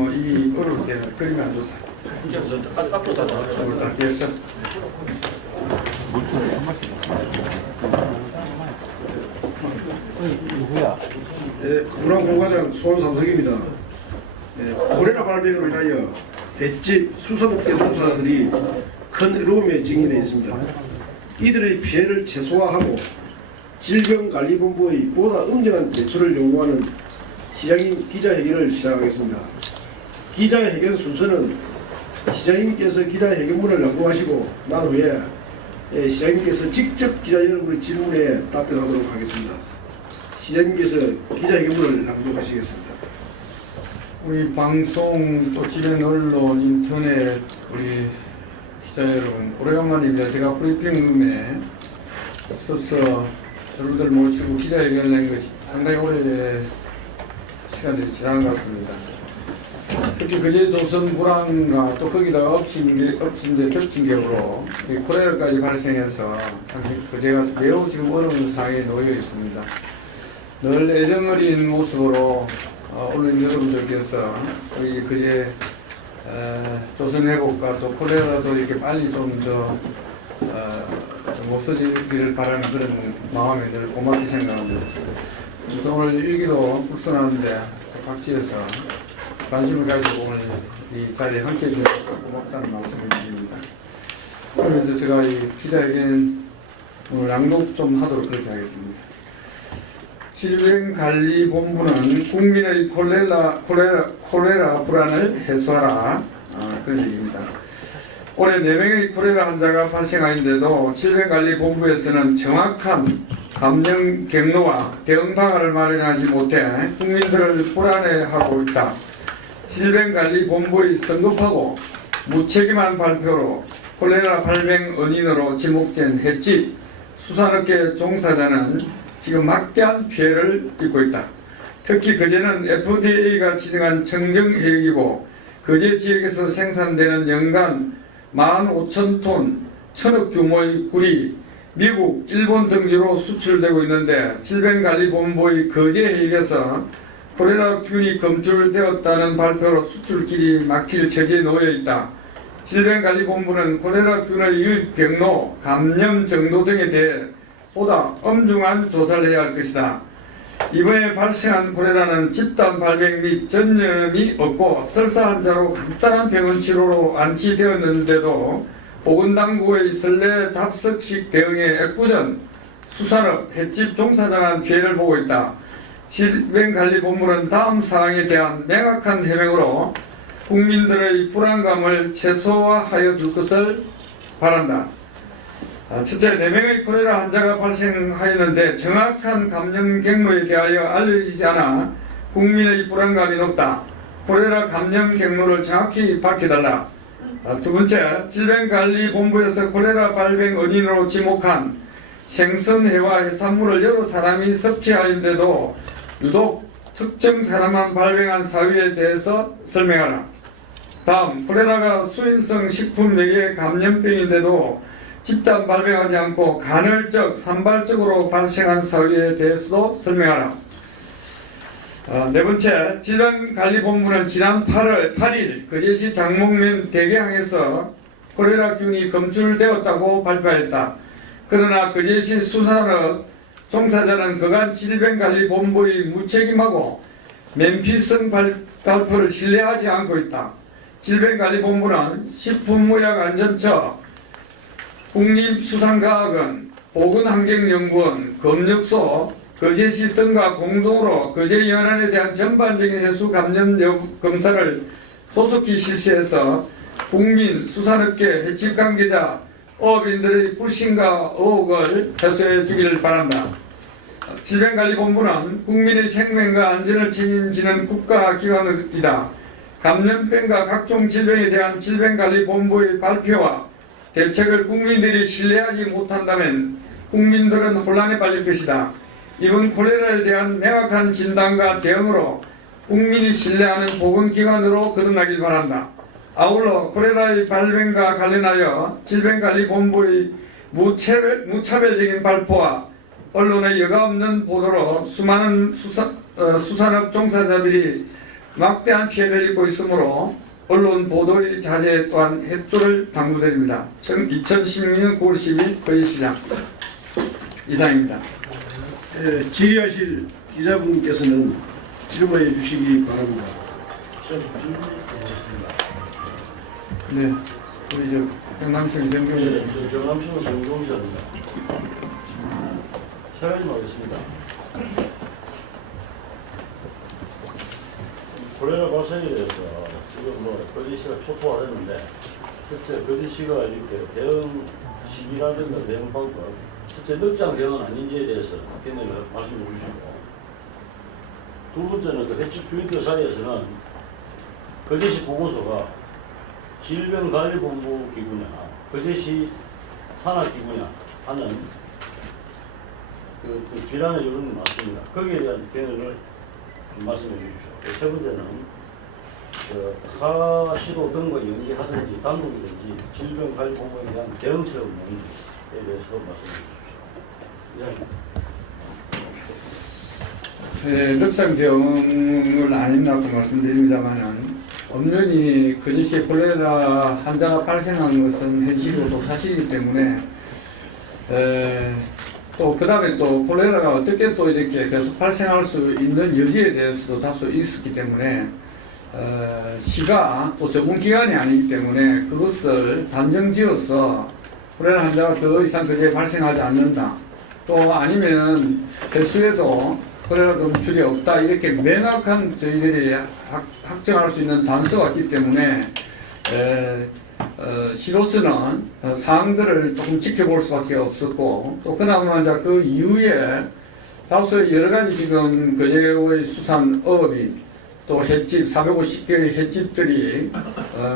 뭐 이 어려울 때 그림이 안 좋다. 앞으로 다 됐어. 누구야? 네, 문화공과장 손삼석입니다. 네, 코레라 발병으로 인하여 횟집 수산업계 종사자들이 큰 어려움에 직면해 있습니다. 이들의 피해를 최소화하고 질병관리본부의 보다 엄정한 대처를 요구하는 시장님 기자회견을 시작하겠습니다. 기자회견 순서는 시장님께서 기자회견문을 낭독하시고 난 후에 시장님께서 직접 기자 여러분의 질문에 답변하도록 하겠습니다. 시장님께서 기자회견문을 낭독하시겠습니다. 우리 방송 또 지변 언론 인터넷 우리 기자 여러분 오래간만입니다. 제가 브리핑룸에 서서 여러분들 모시고 기자회견을 낸 것이 상당히 오래 시간이 지난 것 같습니다. 특히 그제 조선 불황과 또 거기다가 엎친 데 겹친 격으로 코레라까지 발생해서 그제가 매우 지금 어려운 상황에 놓여 있습니다. 늘 애정어린 모습으로 언론 여러분들께서 우리 그제 조선 회복과 또 코레라도 이렇게 빨리 좀 더 없어지기를 바라는 그런 마음에 늘 고맙게 생각합니다. 그래서 오늘 일기도 불순하는데 각지에서 관심을 가지고 오늘 이 자리에 함께 해주셔서 고맙다는 말씀을 드립니다. 그래서 제가 이 기자회견 오늘 낭독 좀 하도록 그렇게 하겠습니다. 질병관리본부는 국민의 콜레라 불안을 해소하라. 그런 얘기입니다. 올해 4명의 콜레라 환자가 발생하는데도 질병관리본부에서는 정확한 감염 경로와 대응 방안을 마련하지 못해 국민들을 불안해하고 있다. 질병관리본부의 성급하고 무책임한 발표로 콜레라 발병 원인으로 지목된 횟집 수산업계 종사자는 지금 막대한 피해를 입고 있다. 특히 그제는 FDA가 지정한 청정해역이고 그제 지역에서 생산되는 연간 15,000톤 1,000억 규모의 굴이 미국, 일본 등지로 수출되고 있는데 질병관리본부의 거제 해역에서 콜레라균이 검출되었다는 발표로 수출길이 막힐 처지에 놓여 있다. 질병관리본부는 콜레라균의 유입 경로, 감염 정도 등에 대해 보다 엄중한 조사를 해야 할 것이다. 이번에 발생한 콜레라는 집단 발병 및 전염이 없고 설사 환자로 간단한 병원 치료로 안치되었는데도 보건당국의 설레 답석식 대응에 애꿎은 수산업, 횟집 종사자는 피해를 보고 있다. 질병관리본부는 다음 사항에 대한 명확한 해명으로 국민들의 불안감을 최소화하여 줄 것을 바란다. 첫째, 4명의 콜레라 환자가 발생하였는데 정확한 감염 경로에 대하여 알려지지 않아 국민의 불안감이 높다. 콜레라 감염 경로를 정확히 밝혀달라. 두 번째, 질병관리본부에서 콜레라 발병 원인으로 지목한 생선회와 해산물을 여러 사람이 섭취하였는데도 유독 특정 사람만 발병한 사유에 대해서 설명하라. 다음, 콜레라가 수인성 식품외의 감염병인데도 집단 발병하지 않고 간헐적, 산발적으로 발생한 사유에 대해서도 설명하라. 네 번째, 질병관리본부는 지난 8일 거제시 장목면 대게항에서 콜레라균이 검출되었다고 발표했다. 그러나 거제시 수산업 종사자는 그간 질병관리본부의 무책임하고 면피성 발표를 신뢰하지 않고 있다. 질병관리본부는 식품의약안전처, 국립수산과학원, 보건환경연구원, 검역소, 거제시 등과 공동으로 거제연안에 대한 전반적인 해수 감염 검사를 소속히 실시해서 국민, 수산업계, 횟집 관계자, 어업인들의 불신과 의혹을 해소해 주기를 바란다. 질병관리본부는 국민의 생명과 안전을 책임지는 국가기관이다. 감염병과 각종 질병에 대한 질병관리본부의 발표와 대책을 국민들이 신뢰하지 못한다면 국민들은 혼란에 빠질 것이다. 이번 콜레라에 대한 명확한 진단과 대응으로 국민이 신뢰하는 보건기관으로 거듭나길 바란다. 아울러 콜레라의 발병과 관련하여 질병관리본부의 무차별적인 발표와 언론의 여과없는 보도로 수많은 수산업 종사자들이 막대한 피해를 입고 있으므로 언론 보도의 자제 또한 협조를 당부드립니다. 2016년 9월 10일 거의시장 이상입니다. 질의하실 기자분께서는 질문해 주시기 바랍니다. 네, 우리 저 경남시 정경재. 경남시는 정동기자입니다. 세 가지만 하겠습니다. 코로나 발생에 대해서 지금 거제시가 초토화됐는데 실제 거제시가 이렇게 대응 시기라든가 대응 방법, 실제 넉장 대응은 아닌지에 대해서 답변을 말씀해 주시고, 두 번째는 그 횟집 주인들 사이에서는 거제시 보건소가 질병관리본부 기구냐, 거제시 산하기구냐 하는 그 비난의 여론이 많습니다. 거기에 대한 견해를 좀 말씀해 주십시오. 세 번째는 타 시도 등과 연계하든지 당국이든지 질병관리본부에 대한 대응책은 뭔지에 대해서 말씀해 주십시오. 네, 넉상 대응을 안 했다고 말씀드립니다만은 엄연히 거제시에 콜레라 환자가 발생한 것은 현실이고 사실이기 때문에 또 그 다음에 또 콜레라가 어떻게 또 이렇게 계속 발생할 수 있는 여지에 대해서도 다소 있었기 때문에 시가 또 전문기관이 아니기 때문에 그것을 단정지어서 콜레라 환자가 더 이상 거제에 발생하지 않는다, 또 아니면 배수에도 콜레라 검출이 없다, 이렇게 명확한 저희들이 확정할 수 있는 단서가 있기 때문에 시로서는 사항들을 조금 지켜볼 수밖에 없었고, 또 그나마 이제 그 이후에 다소 여러 가지 지금 거제의 수산업이 또 횟집 450개의 횟집들이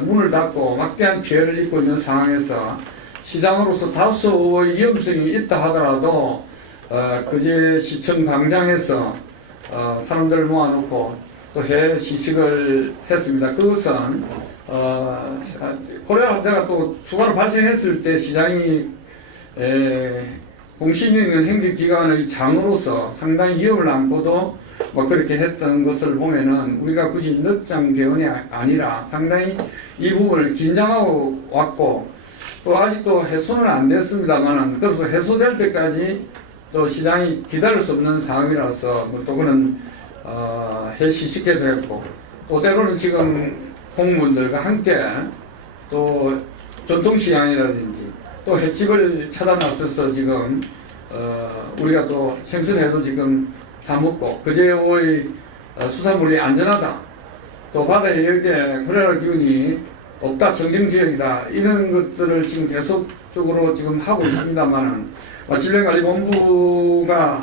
문을 닫고 막대한 피해를 입고 있는 상황에서 시장으로서 다소의 위험성이 있다 하더라도 거제시청 광장에서 사람들을 모아놓고 또 해 시식을 했습니다. 그것은 콜레라 환자가 또 추가로 발생했을 때 시장이 공信있는 행정기관의 장으로서 상당히 위험을 안고도 뭐 그렇게 했던 것을 보면은 우리가 굳이 넉장 대응이 아니라 상당히 이 부분을 긴장하고 왔고, 또 아직도 해소는 안 됐습니다만은 그래서 해소될 때까지 또 시장이 기다릴 수 없는 상황이라서 또 그는 해시식회도 했고, 또 때로는 지금 공무원들과 함께 또 전통시장이라든지 또 횟집을 찾아 나서서 지금 우리가 또 생선회도 지금 다 먹고 거제의 수산물이 안전하다, 또 바다 해역에 콜레라 기운이 없다, 청정지역이다, 이런 것들을 지금 계속적으로 지금 하고 있습니다만은 질병관리본부가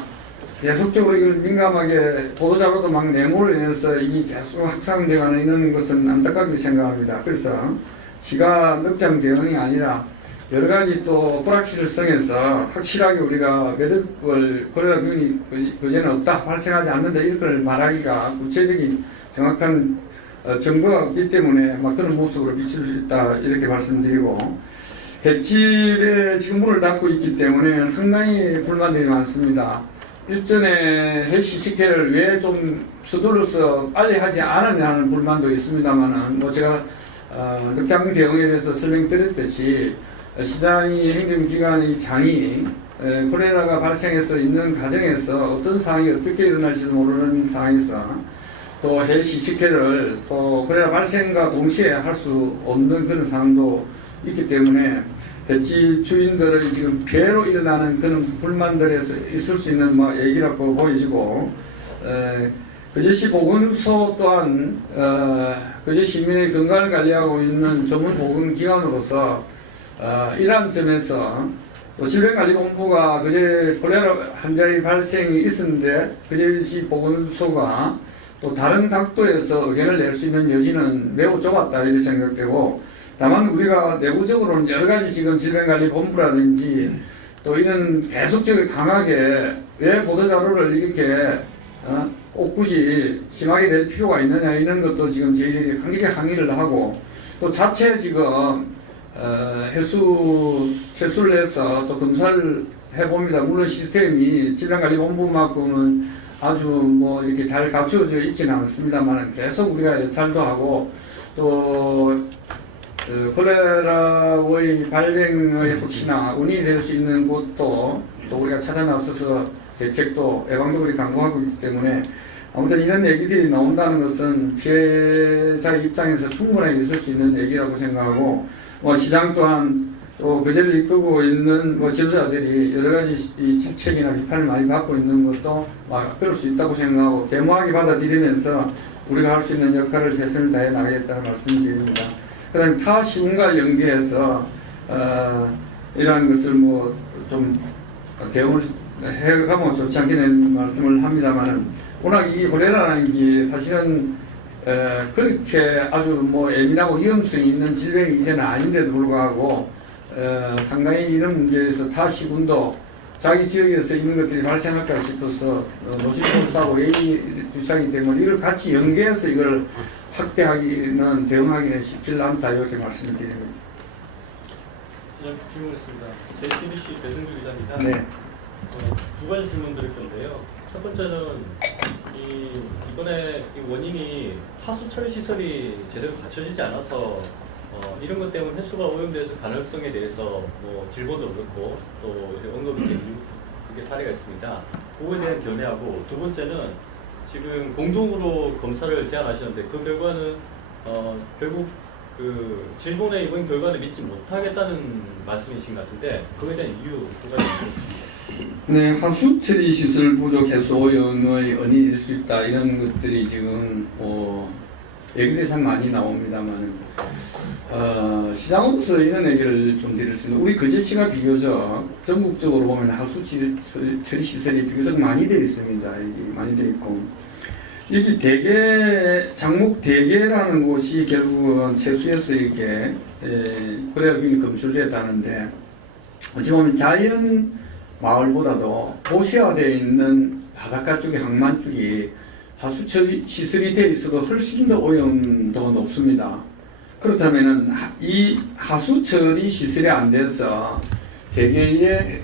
계속적으로 이걸 민감하게 보도자료도 막 내모를 해서 이게 계속 확산되어 있는 것은 안타깝게 생각합니다. 그래서 시가 넉장 대응이 아니라 여러 가지 또 불확실성에서 확실하게 우리가 매듭을 콜레라 기운이 그제는 없다, 발생하지 않는다, 이걸 말하기가 구체적인 정확한 정보가 없기 때문에 막 그런 모습으로 비칠 수 있다, 이렇게 말씀드리고, 횟집에 지금 문을 닫고 있기 때문에 상당히 불만들이 많습니다. 일전에 해시식회를 왜 좀 서둘러서 빨리 하지 않았냐는 불만도 있습니다만은 뭐 제가 넉장 대응에 대해서 설명드렸듯이 시장이 행정기관의 장이 콜레라가 발생해서 있는 과정에서 어떤 상황이 어떻게 일어날지도 모르는 상황에서 또 해시식회를 또 콜레라 발생과 동시에 할 수 없는 그런 상황도 있기 때문에 횟집 주인들의 지금 피해로 일어나는 그런 불만들에서 있을 수 있는 뭐 얘기라고 보여지고, 거제시 보건소 또한 거제 시민의 건강을 관리하고 있는 전문 보건기관으로서 이러한 점에서 또 질병관리본부가 거제 콜레라 환자의 발생이 있었는데 거제시 보건소가 또 다른 각도에서 의견을 낼 수 있는 여지는 매우 좁았다, 이렇게 생각되고, 다만 우리가 내부적으로는 여러 가지 지금 질병관리본부라든지 또 이런 계속적으로 강하게 왜 보도자료를 이렇게 꼭 굳이 심하게 낼 필요가 있느냐, 이런 것도 지금 저희들이 강하게 항의를 하고, 또 자체 지금 해수를 해서 또 검사를 해봅니다. 물론 시스템이 질병관리본부만큼은 아주 뭐 이렇게 잘 갖추어져 있지는 않습니다만 계속 우리가 예찰도 하고 또 콜레라의 발병의 혹시나 운이 될 수 있는 곳도 또 우리가 찾아 나서서 대책도 예방도 우리 강구하고 있기 때문에 아무튼 이런 얘기들이 나온다는 것은 피해자의 입장에서 충분하게 있을 수 있는 얘기라고 생각하고 뭐 시장 또한 또 그제를 이끌고 있는 뭐 지도자들이 여러 가지 이 질책이나 비판을 많이 받고 있는 것도 막 그럴 수 있다고 생각하고 겸허하게 받아들이면서 우리가 할 수 있는 역할을 최선을 다해 나가겠다는 말씀드립니다. 그다음에 타 시군과 연계해서 이러한 것을 뭐 좀 대응을 해가면 좋지 않겠는 말씀을 합니다만은 워낙 이 콜레라라는 게 사실은 그렇게 아주 뭐 예민하고 위험성이 있는 질병이 이제는 아닌데도 불구하고 상당히 이런 문제에서 타 시군도 자기 지역에서 있는 것들이 발생할까 싶어서 노심초사하고 예의주시하기 때문에 이걸 같이 연계해서 이걸 확대하기는 대응하기는 쉽지 않다 이렇게 말씀을 드립니다. 질문했습니다. JTBC 배승주 기자입니다. 네. 두 가지 질문 드릴 건데요. 첫 번째는 이번에 이 원인이 하수 처리 시설이 제대로 갖춰지지 않아서 이런 것 때문에 해수가 오염돼서 가능성에 대해서 뭐 질본도 그렇고 또 언급이 된 그게 사례가 있습니다. 그거에 대한 견해하고 두 번째는 지금 공동으로 검사를 제안하시는데 그 결과는 결국 그 질본의 이번 결과를 믿지 못하겠다는 말씀이신 것 같은데 그거에 대한 이유 두 가지. 네, 하수 처리 시설 부족 해수 오염의 원인일 수 있다 이런 것들이 지금 얘기들이 참 많이 나옵니다만 시장으로서 이런 얘기를 좀 드릴 수 있는 우리 거제시가 비교적 전국적으로 보면 하수 처리 시설이 비교적 많이 되어 있습니다. 이게 많이 되어 있고 여기 대게 장목 대게라는 곳이 결국은 채수에서 이게 고래균이 검출됐다는데 어찌 보면 자연 마을보다도 도시화되어 있는 바닷가 쪽의 항만 쪽이 하수 처리 시설이 되어 있어도 훨씬 더 오염도가 높습니다. 그렇다면은 이 하수 처리 시설이 안 돼서 대개의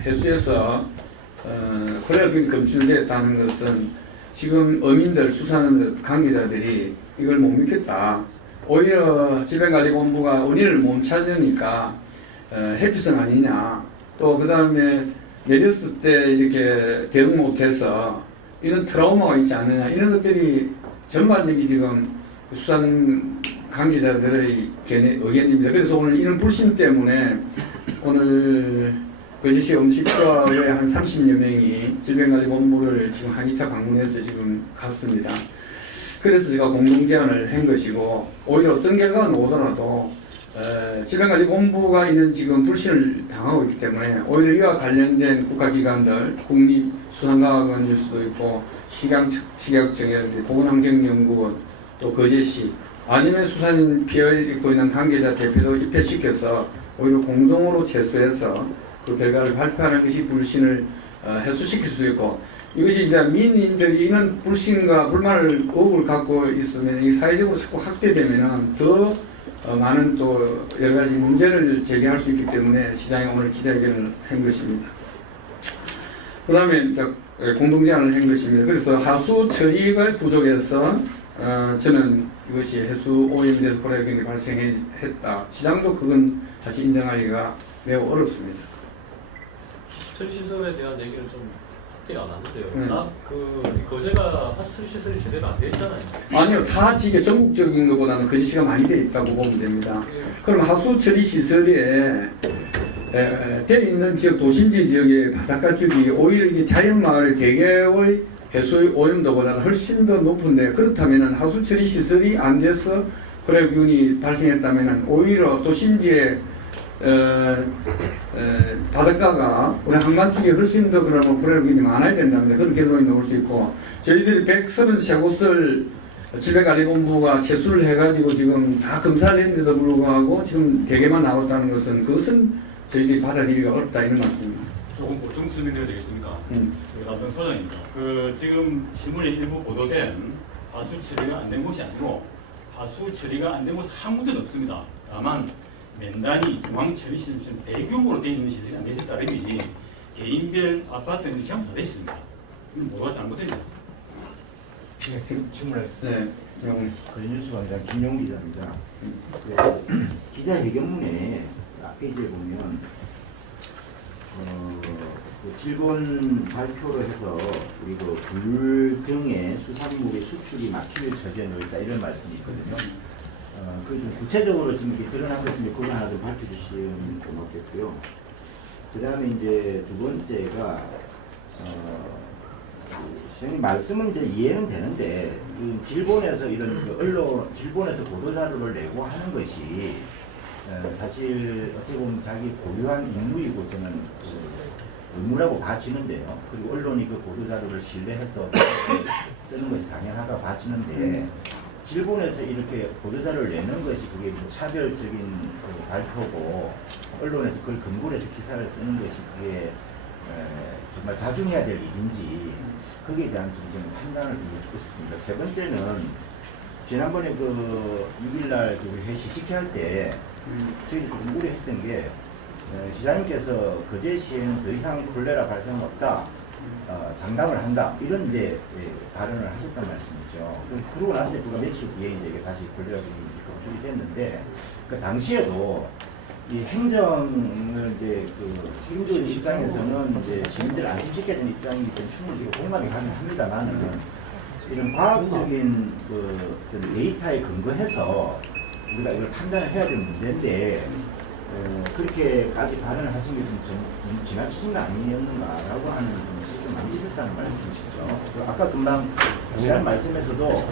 해수에서 고래균이 검출됐다는 것은 지금 어민들, 수산업들, 관계자들이 이걸 못 믿겠다. 오히려 질병관리본부가 원인을 못 찾으니까 회피성 아니냐. 또 그 다음에 내렸을 때 이렇게 대응 못해서 이런 트라우마가 있지 않느냐. 이런 것들이 전반적인 지금 수산 관계자들의 의견입니다. 그래서 오늘 이런 불신 때문에 오늘 거제시 음식과의 한 30여 명이 질병관리본부를 지금 한 2차 방문해서 지금 갔습니다. 그래서 제가 공동 제안을 한 것이고 오히려 어떤 결과가 나오더라도 질병관리본부가 있는 지금 불신을 당하고 있기 때문에 오히려 이와 관련된 국가기관들 국립수산과학원일 수도 있고 식약청이라든지 보건환경연구원 또 거제시 아니면 수산 피해 입고 있는 관계자 대표도 입회시켜서 오히려 공동으로 제소해서 그 결과를 발표하는 것이 불신을 해소시킬 수 있고 이것이 이제 민인들이 이런 불신과 불만을 의혹을 갖고 있으면 이 사회적으로 자꾸 확대되면은 더 많은 또 여러 가지 문제를 제기할 수 있기 때문에 시장에 오늘 기자회견을 한 것입니다. 그 다음에 공동 제안을 한 것입니다. 그래서 하수 처리가 부족해서 저는 이것이 해수 오염이 돼서 고래균이 발생했다. 시장도 그건 다시 인정하기가 매우 어렵습니다. 하수처리 시설에 대한 얘기를 좀 확대가 안 하는데요. 거제가 하수처리 시설이 제대로 안 돼 있잖아요. 아니요, 다 지금 전국적인 것보다는 거제시가 많이 돼 있다고 보면 됩니다. 그럼 하수처리 시설에 되어 있는 지역 도심지 지역의 바닷가 쪽이 오히려 이게 자연마을 대개의 해수의 오염도보다는 훨씬 더 높은데 그렇다면 하수처리 시설이 안 돼서 고래균이 발생했다면 오히려 도심지에 바닷가가 우리 한간 쪽에 훨씬 더 그러면 고래균이 많아야 된답니다. 그런 결론이 나올 수 있고 저희들이 133곳을 질병관리본부가 제수를 해가지고 지금 다 검사를 했는데도 불구하고 지금 대개만 나왔다는 것은 그것은 저희들이 받아들이기가 어렵다 이런 말씀입니다. 조금 보충 설명드려야 되겠습니까? 남편 소장입니다. 지금 신문에 일부 보도된 하수 처리가 안 된 곳이 아니고 하수 처리가 안 된 곳 한 군데도 없습니다. 다만 맨단위 중앙 처리 시설 대규모로 되어 있는 시설이 안 되실 따름이지 개인별 아파트는 전부 다 되어 있습니다. 이건 뭐가 잘못됐냐? 질문을 네. 거진뉴스 광장 김용 기자입니다. 기자 회견문에 앞페이지에 보면 그 질본 발표를 해서 그리고 불 등의 수산물의 수출이 막힐 처지에 놓였다 이런 말씀이 있거든요. 그좀 구체적으로 지금 이렇게 드러난 것은 그거 하나 좀 밝혀주시면 고맙겠고요. 그 다음에 이제 두 번째가 선생님 말씀은 이제 이해는 되는데 질본에서 이런 그 언론 질본에서 보도 자료를 내고 하는 것이 사실 어떻게 보면 자기 고유한 임무이고 저는 의무라고 봐지는데요. 그리고 언론이 그 보도 자료를 신뢰해서 쓰는 것이 당연하다 봐지는데 질본에서 이렇게 보도 자료를 내는 것이 그게 뭐 차별적인 그 발표고 언론에서 그걸 근거로 해서 기사를 쓰는 것이 그게 정말 자중해야 될 일인지 거기에 대한 좀 판단을 좀 해주고 싶습니다. 세 번째는 지난번에 그 6일날 그 회시 식회할 때 저희들이 좀 우려했던 게 시장님께서 거제시에는 더 이상 콜레라 발생은 없다, 장담을 한다 이런 이제 발언을 하셨단 말씀이죠. 그러고 나서 불과 며칠 뒤에 이제 이게 다시 콜레라 검출이 됐는데 그 당시에도 이 행정을 이제 그 책임지는 입장에서는 이제 시민들 안심시켜야 되는 입장이기 때문에 충분히 공감이 가능합니다만은 이런 과학적인 그 데이터에 근거해서 우리가 이걸 판단을 해야 되는 문제인데 그렇게까지 발언을 하신 게 좀 지나치신 거 아니었는가라고 하는 좀 많이 있었다는 말씀이시죠. 아까 금방 지난 말씀에서도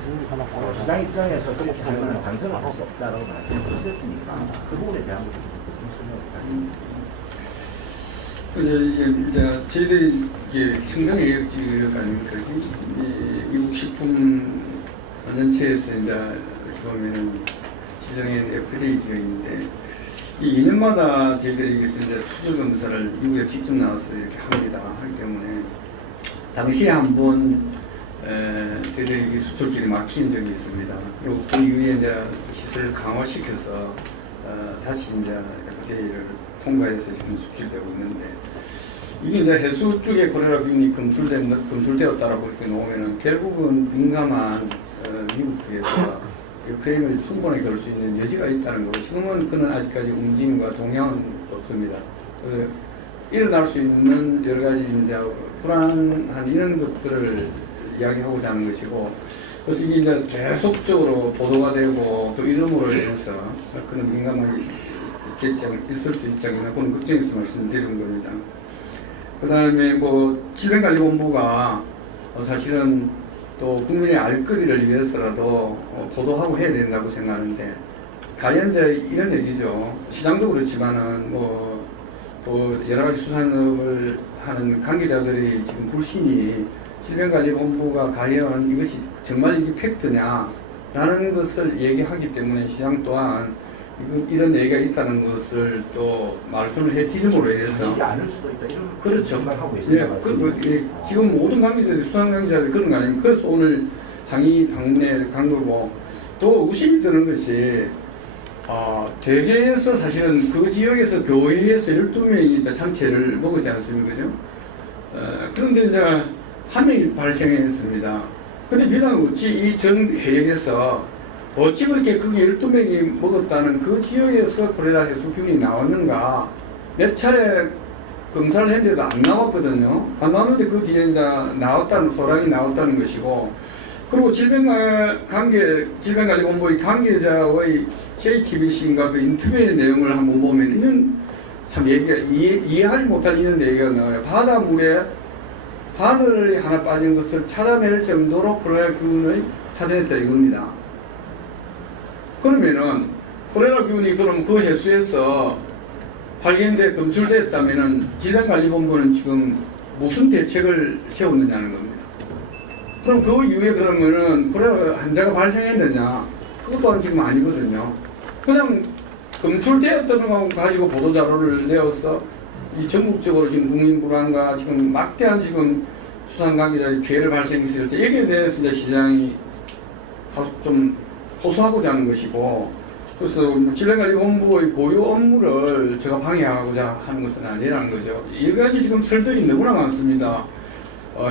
시장 입장에서 그렇게 하면 당선을 할 수 없다라고 말씀을 하셨으니까 그 부분에 대한 것도 이제 저희들이 이게 청정예역지가 아닙니까? 미국 식품 안전처에서 이제 보면은 지정한 FDA 지역인데 이 2년마다 저희들이 이제 수질 검사를 미국에 직접 나와서 이렇게 합니다. 하기 때문에 당시에 한번 저희들이 수출길이 막힌 적이 있습니다. 그리고 그 이후에 이제 시설을 강화시켜서 다시 이제 FDA를 통과해서 지금 수출되고 있는데 이게 이제 해수 쪽에 콜레라균이 검출되었다라고 이렇게 놓으면은 결국은 민감한 미국 쪽에서 클레임을 충분히 걸 수 있는 여지가 있다는 거고 지금은 그는 아직까지 움직임과 동향은 없습니다. 그래서 일어날 수 있는 여러 가지 이제 불안한 이런 것들을 이야기하고자 하는 것이고 그래서 이게 이제 계속적으로 보도가 되고 또 이름으로 인해서 그런 민감한 있을 수 있잖아요. 그런 걱정에서 말씀드리는 겁니다. 그 다음에 뭐 질병관리본부가 사실은 또 국민의 알 거리를 위해서라도 보도하고 해야 된다고 생각하는데 가령 이제 이런 얘기죠. 시장도 그렇지만은 뭐 또 여러 가지 수산업을 하는 관계자들이 지금 불신이 질병관리본부가 과연 이것이 정말 이게 팩트냐라는 것을 얘기하기 때문에 시장 또한 이런 얘기가 있다는 것을 또 말씀을 해드림으로 해서 않을 수도 있다 이런 그렇죠. 생각하고 있습니다. 지금 모든 관계자들이 수상 관계자들이 그런 거 아닙니까? 그래서 오늘 당이 당내 강도고 또 의심이 드는 것이 대개에서 사실은 그 지역에서 교회에서 12명이 참치를 먹었지 않습니까? 그죠? 그런데 이제 한 명이 발생했습니다. 근데 비단 어찌 이 전 해역에서 어찌 그렇게 그게 12명이 먹었다는 그 지역에서 콜레라 해수균이 나왔는가 몇 차례 검사를 했는데도 안 나왔거든요. 안 나왔는데 그 뒤에 이제 나왔다는 소란이 나왔다는 것이고 그리고 질병관리본부의 관계자의 JTBC인가 그 인터뷰의 내용을 한번 보면 이런 참 이해하지 못할 이런 얘기가 나와요. 바늘이 하나 빠진 것을 찾아낼 정도로 콜레라균을 찾아냈다 이겁니다. 그러면은 콜레라균이 그럼 그 해수에서 발견돼 검출됐다면은 질병관리본부는 지금 무슨 대책을 세웠느냐는 겁니다. 그럼 그 이후에 그러면은 콜레라 환자가 발생했느냐? 그것 또한 지금 아니거든요. 그냥 검출되었다는 거 가지고 보도자료를 내어서 이 전국적으로 지금 국민 불안과 지금 막대한 지금 수산관계자의 피해를 발생했을 때 여기에 대해서 이제 시장이 좀 호소하고자 하는 것이고 그래서 질병관리본부의 고유 업무를 제가 방해하고자 하는 것은 아니라는 거죠. 여러 가지 지금 설들이 너무나 많습니다.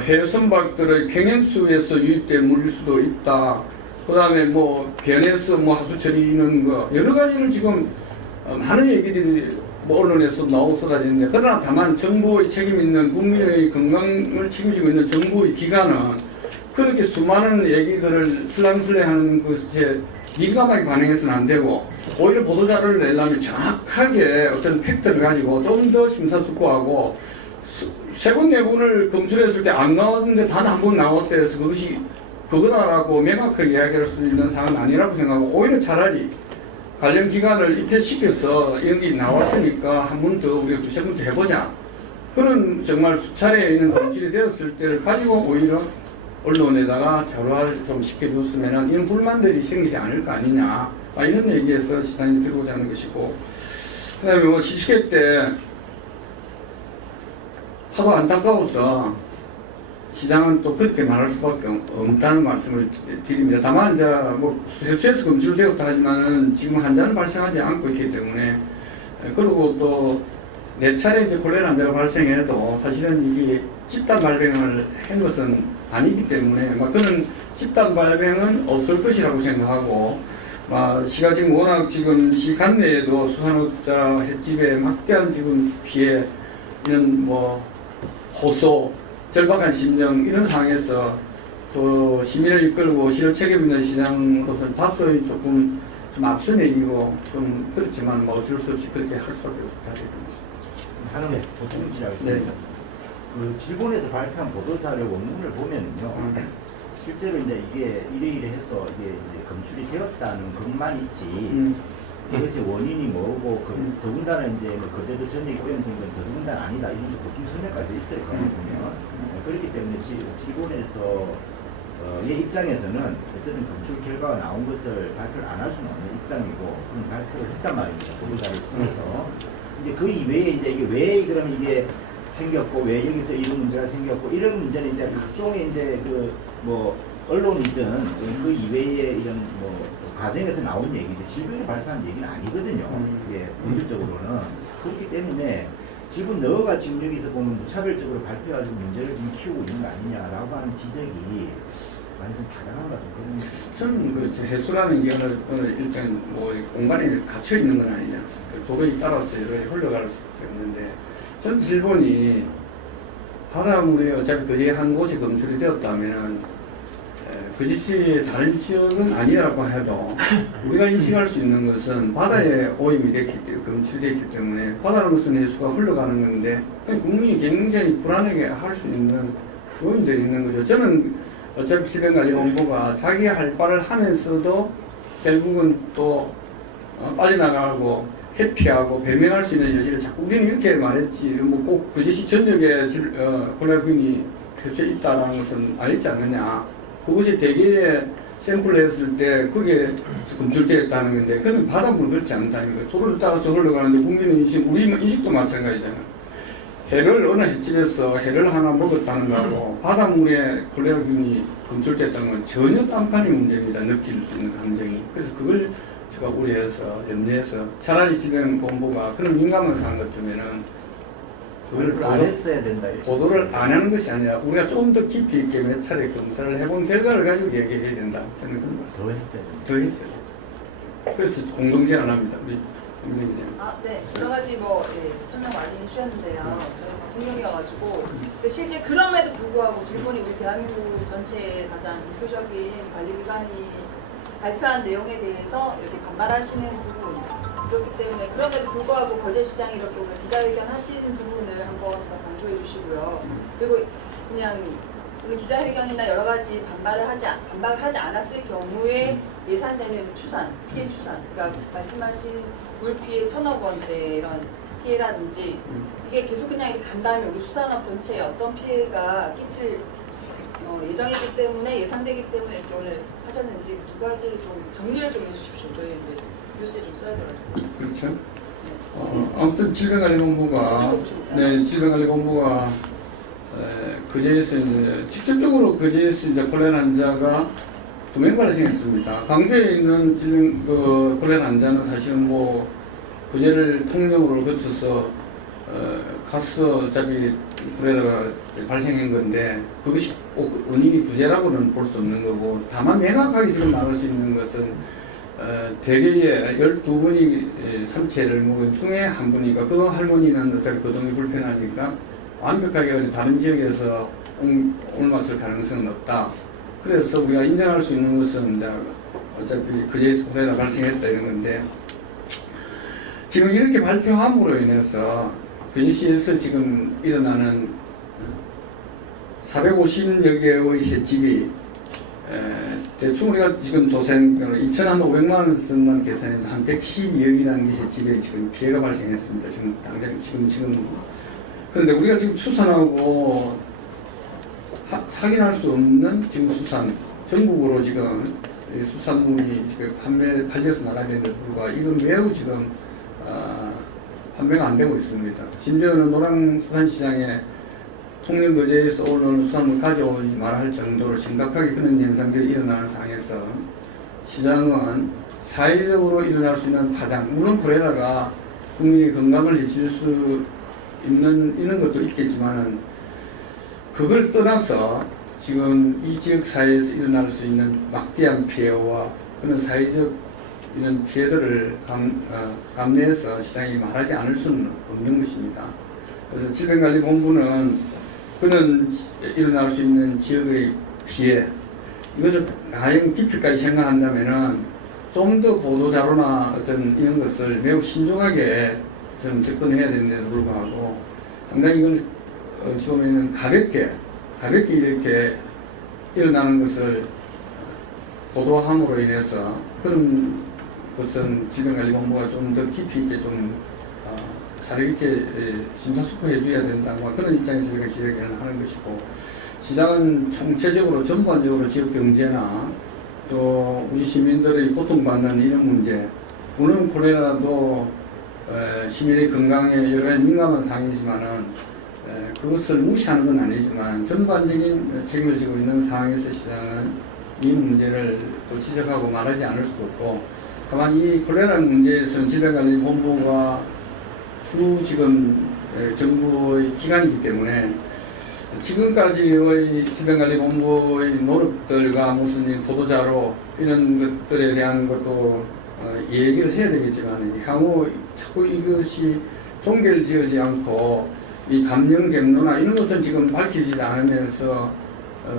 해외 선박들의 평행수에서 유입된 물일 수도 있다. 그 다음에 뭐 변에서 뭐 하수 처리는 거 여러 가지를 지금 많은 얘기들이 뭐 언론에서 나오고 쏟아지는데, 그러나 다만 정부의 책임 있는 국민의 건강을 책임지고 있는 정부의 기관은 그렇게 수많은 얘기들을 슬랑슬레하는 것에 민감하게 반응해서는 안 되고, 오히려 보도자료를 내려면 정확하게 어떤 팩트를 가지고 좀 더 심사숙고하고, 세 군, 네 군을 검출했을 때 안 나왔는데 단 한 번 나왔다 해서 그것이 그거다라고 명확하게 이야기할 수 있는 사안은 아니라고 생각하고, 오히려 차라리 관련 기관을 입회시켜서 이런 게 나왔으니까 한 번 더 우리가 두세 번 더 해보자. 그런 정말 수차례 있는 검출이 되었을 때를 가지고 오히려 언론에다가 자료화를 좀 시켜줬으면 이런 불만들이 생기지 않을 거 아니냐. 이런 얘기에서 시장이 들고자 하는 것이고, 그 다음에 뭐 시식회 때 하도 안타까워서 시장은 또 그렇게 말할 수밖에 없다는 말씀을 드립니다. 다만 이제 뭐 해수에서 검출되었다 하지만은 지금 환자는 발생하지 않고 있기 때문에, 그리고 또 네 차례 이제 콜레라 환자가 발생해도 사실은 이게 집단 발병을 한 것은 아니기 때문에 그런 집단 발병은 없을 것이라고 생각하고, 시가 지금 워낙 지금 시 관내에도 수산업자 횟집에 막대한 지금 피해, 이런 뭐 호소, 절박한 심정, 이런 상황에서 또 시민을 이끌고 시를 책임 있는 시장으로서는 다소의 조금 좀 앞선 얘기고 좀 그렇지만 뭐 어쩔 수 없이 그렇게 할 수밖에 없다는 것입니다. 하나만 보충하겠습니다. 그 일본에서 발표한 보도자료 원문을 보면요, 실제로 이제 이게 이래 해서 이게 이제 검출이 되었다는 것만 있지, 이것의 원인이 뭐고, 더군다나 이제 뭐 거제도 전역이 오염된 건 더군다나 아니다, 이런 보충 설명까지 있어요. 보면 그렇기 때문에 일본에서 얘 입장에서는 어쨌든 검출 결과가 나온 것을 발표를 안 할 수는 없는 입장이고, 그런 발표를 했단 말입니다. 보도자료를 통해서. 이제 그 이외에 이제 이게 왜 그러면 이게 생겼고, 왜 여기서 이런 문제가 생겼고, 이런 문제는 이제 각종의 이제 그 뭐 언론이든 그 이외에 이런 뭐 과정에서 나온 얘기죠. 질병이 발표한 얘기는 아니거든요. 이게 본질적으로는. 그렇기 때문에 지금 너가 지금 여기서 보면 무차별적으로 발표해가지고 문제를 지금 키우고 있는 거 아니냐라고 하는 지적이 완전 타당한 것 같아요. 저는 그 해수라는 게 일단 뭐 공간에 갇혀 있는 건 아니냐. 도로에 따라서 여러 흘러갈 수 있는데, 전 일본이 바닷물이 어차피 그제 한 곳이 검출이 되었다면 그짓이 다른 지역은 아니라고 해도 우리가 인식할 수 있는 것은 바다에 오염이 됐기 때문에, 검출됐기 때문에, 바다는 것은 해수가 흘러가는 건데 국민이 굉장히 불안하게 할 수 있는 요인들이 있는 거죠. 저는 어차피 질병관리본부가 자기 할 바를 하면서도 결국은 또 빠져나가고 회피하고 배명할 수 있는 여지를 자꾸, 우리는 이렇게 말했지 뭐 꼭 그짓이 전역에 콜레라균이 표시에 있다는 것은 아니지 않느냐. 그것이 대개의 샘플을 했을 때 그게 검출되었다는 건데, 그건 바닷물 그렇지 않다는 거예요. 도로를 따라서 흘러가는데 국민의 인식, 우리 인식도 마찬가지잖아요. 해를 어느 횟집에서 해를 하나 먹었다는 거하고 바닷물에 콜레라균이 검출됐다는 건 전혀 딴판의 문제입니다. 느낄 수 있는 감정이. 그래서 그걸 제가 우려해서 염려해서 차라리 질병본부가 그런 민감한 사안 같으면은 그걸 안 했어야 된다. 보도를 안 하는 것이 아니라 우리가 좀 더 깊이 있게 몇 차례 검사를 해본 결과를 가지고 얘기해야 된다. 저는 그런 것 더 했어야 된다. 더 했어요. 그래서 공동 제안합니다. 우리 김민희 기자. 네. 여러 가지 설명 많이 해주셨는데요. 저희 대통령이어가지고 실제 그럼에도 불구하고 질본이 우리 대한민국 전체의 가장 대표적인 관리기관이 발표한 내용에 대해서 이렇게 반발하시는 부분, 그렇기 때문에 그럼에도 불구하고 거제시장이 이렇게 오늘 기자회견 하시는 부분을 한번 더 강조해 주시고요. 그리고 그냥 오늘 기자회견이나 여러 가지 반발을 하지 않았을 경우에 예산되는 추산, 피해 추산, 그러니까 말씀하신 물 피해 1,000억 원대 이런 피해라든지 이게 계속 그냥 이렇게 간다면 우리 수산업 전체에 어떤 피해가 끼칠 예정이기 때문에, 예상되기 때문에 이렇게 오늘 하셨는지 두 가지를 좀 정리를 좀 해주십시오. 저희 이제 뉴스에 좀 써야 돼가지고. 그렇죠. 아무튼 질병관리본부가 그제에서 이제 직접적으로 그제에서 이제 콜레라 환자가 2명 발생했습니다. 광주에 있는 콜레라 환자는 사실은 뭐 그제를 통영으로 거쳐서 가서 어차피 콜레라가 발생한 건데 그것이 꼭 원인이 부재라고는 볼 수 없는 거고 다만 명확하게 지금 말할 수 있는 것은 대개의 12분이 삼체를 먹은 중에 한 분이니까 그 할머니는 어차피 거동이 불편하니까 완벽하게 다른 지역에서 옮았을 가능성은 없다. 그래서 우리가 인정할 수 있는 것은 이제 어차피 그제에서 콜레라 발생했다 이런 건데 지금 이렇게 발표함으로 인해서 근시에서 지금 일어나는 450여 개의 횟집이 대충 우리가 지금 조사한 2,500만 원 쓴만 계산해도 한 112억이라는 게 횟집에 지금 피해가 발생했습니다. 지금 당장 지금 그런데 우리가 지금 추산하고 확인할 수 없는 지금 수산 전국으로 지금 수산물이 지금 팔려서 나가야 되는데 불구하고 이건 매우 지금 판매가 안 되고 있습니다. 심지어는 노량수산시장에 통영거제에서 올라오는 수산물 가져오지 말아야 할 정도로 심각하게 그런 현상들이 일어나는 상황에서 시장은 사회적으로 일어날 수 있는 파장, 물론 콜레라가 국민의 건강을 해칠 수 있는 것도 있겠지만은 그걸 떠나서 지금 이 지역 사회에서 일어날 수 있는 막대한 피해와 그런 사회적 이런 피해들을 감내해서 시장이 말하지 않을 수는 없는 것입니다. 그래서 질병관리본부는 그런 일어날 수 있는 지역의 피해 이것을 가령 깊이까지 생각한다면은 좀 더 보도자료나 어떤 이런 것을 매우 신중하게 좀 접근해야 되는데도 불구하고 상당히 이걸 처음에는 가볍게 이렇게 일어나는 것을 보도함으로 인해서 그런 것은 질병관리본부가 좀 더 깊이 있게 좀 사려 있게 심사숙고해 줘야 된다. 그런 입장에서 저희가 기대를 하는 것이고 시장은 총체적으로 전반적으로 지역 경제나 또 우리 시민들의 고통받는 이런 문제 물론 콜레라도 시민의 건강에 여러 가지 민감한 상황이지만은 그것을 무시하는 건 아니지만 전반적인 책임을 지고 있는 상황에서 시장은 이 문제를 또 지적하고 말하지 않을 수도 없고 다만 이 콜레라는 문제에서는 질병관리본부가 주 지금 정부의 기관이기 때문에 지금까지의 질병관리본부의 노력들과 무슨 보도자료 이런 것들에 대한 것도 얘기를 해야 되겠지만 향후 자꾸 이것이 종결지어지 않고 이 감염 경로나 이런 것은 지금 밝히지 않으면서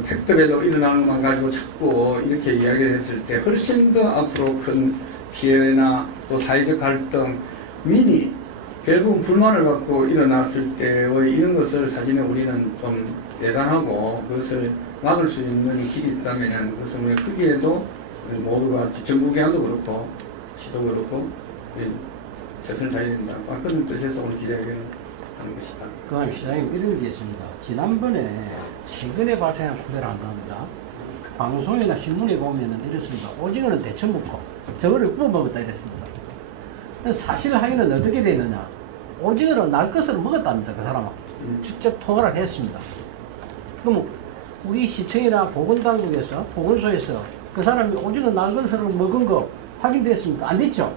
팩트별로 일어나는 것만 가지고 자꾸 이렇게 이야기를 했을 때 훨씬 더 앞으로 큰 피해나 또 사회적 갈등, 민의, 결국은 불만을 갖고 일어났을 때의 이런 것을 사실은 우리는 좀 대단하고 그것을 막을 수 있는 길이 있다면 그것을 우리가 크기에도 모두가 정부기관도 그렇고 시도 그렇고 최선을 다해야 된다. 그런 뜻에서 오늘 기자회견을 하는 것이다. 그럼 시장님 이런 게 있습니다. 지난번에 최근에 발생한 콜레라 한답니다. 방송이나 신문에 보면은 이렇습니다. 오징어는 데쳐 먹고 저거를 구워 먹었다 이랬습니다. 사실 확인은 어떻게 되느냐? 오징어를 날 것을 먹었답니다. 그 사람은 직접 통화를 했습니다. 그럼 우리 시청이나 보건당국에서 보건소에서 그 사람이 오징어 날 것을 먹은 거 확인됐습니까? 안 됐죠?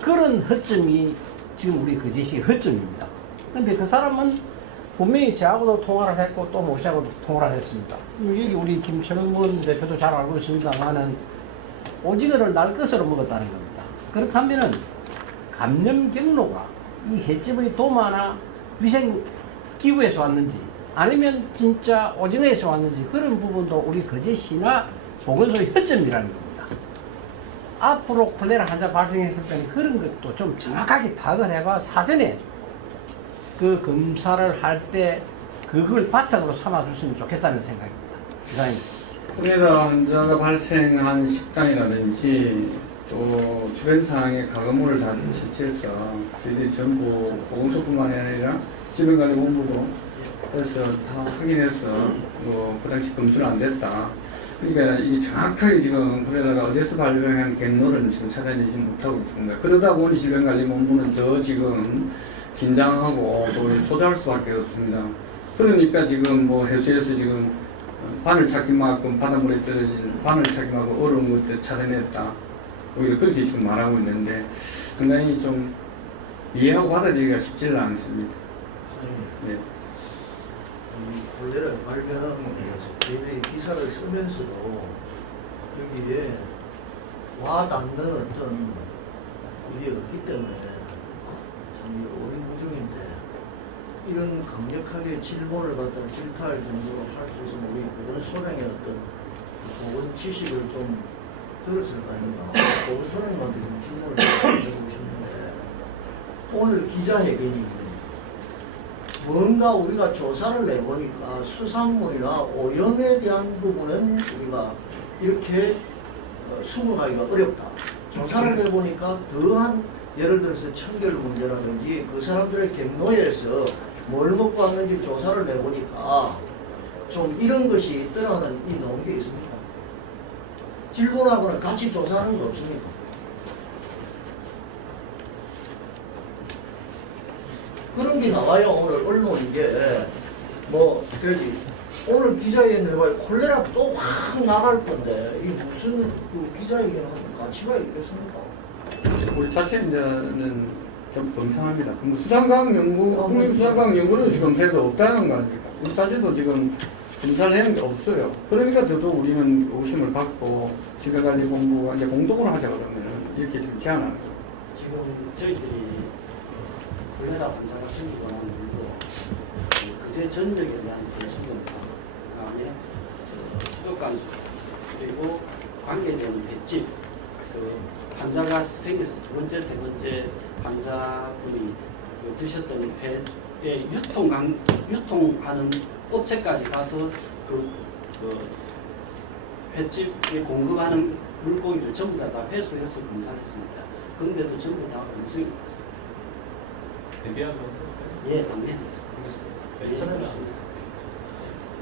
그런 허점이 지금 우리 거제시 허점입니다. 근데 그 사람은 분명히 저하고도 통화를 했고 또 모씨하고도 통화를 했습니다. 여기 우리 김철원 대표도 잘 알고 있습니다만은 오징어를 날 것으로 먹었다는 겁니다. 그렇다면은 감염 경로가 이 횟집의 도마나 위생 기구에서 왔는지 아니면 진짜 오징어에서 왔는지 그런 부분도 우리 거제시나 보건소의 허점이라는 겁니다. 앞으로 콜레라 환자 발생했을 때는 그런 것도 좀 정확하게 파악을 해봐 사전에 그 검사를 할 때 그걸 바탕으로 삼아줬으면 좋겠다는 생각입니다. 기사님. 콜레라 환자가 발생한 식당이라든지 또 주변 상황에 가거물을 다 채취해서 저희들이 전부 보건소뿐만 아니라 질병관리본부도 해서 다 확인해서 그 당시 검수는 안 됐다. 그러니까 이 정확하게 지금 콜레라가 어디서 발병한 경로를 지금 찾아내지 못하고 있습니다. 그러다 보니 질병관리본부는 더 지금 긴장하고 또 초조할 수밖에 없습니다. 그러니까 지금 뭐 해수에서 지금 바늘찾기만큼 바닷물에 떨어진 바늘찾기만큼 어려운 것들 찾아냈다. 오히려 그렇게 지금 말하고 있는데 상당히 좀 이해하고 받아들이기가 쉽지는 않습니다. 네. 콜레라 발병에 대해서 저희들이 기사를 쓰면서도 여기에 와 닿는 어떤 일이 없기 때문에 참 오리무중인데 이런 강력하게 질문을 갖다 질타할 정도로 할 수 있으면 우리 보건소령의 어떤 보건 지식을 좀 들었을 거 아닌가. 보건소령한테 좀 질문을 드리고 싶은데 오늘 기자회견이 뭔가 우리가 조사를 내보니까 수산물이나 오염에 대한 부분은 우리가 이렇게 수긍하기가 어렵다. 조사를 해보니까 더한 예를 들어서 청결 문제라든지 그 사람들의 갱노에서 뭘 먹고 왔는지 조사를 내보니까 좀 이런 것이 있더라는 이 나온 게 있습니까? 질문하고는 같이 조사하는 거 없습니까? 그런 게 나와요. 오늘 언론 이게 뭐 되지. 오늘 기자회견 해봐요. 콜레라 또 확 나갈 건데 이 무슨 그 기자회견하는 가치가 있겠습니까? 우리 자체는 좀 범상합니다. 수산과학연구, 국립수산과학연구는 지금 검사도 없다는 거 아닙니까? 우리 자체도 지금 검사를 하는 게 없어요. 그러니까 더더욱 우리는 의심을 받고 질병관리본부가 이제 공동으로 하자 그러면 이렇게 지금 제안하는 거예요. 지금 저희들이 콜레라 환자가 생기고 난 이후로 그제 전력에 대한 배수검사, 그다음에 수족관수, 그리고 관계되는 횟집, 그 환자가 생겨서 두 번째, 세 번째 환자분이 그 드셨던 회의 유통하는 업체까지 가서 그 횟집에 공급하는 물고기를 전부 다 배수해서 검사했습니다. 그런데도 전부 다 음성이 있습니다. 대비하고 했어요? 예, 당연했어요. 몇 천을 나왔어요?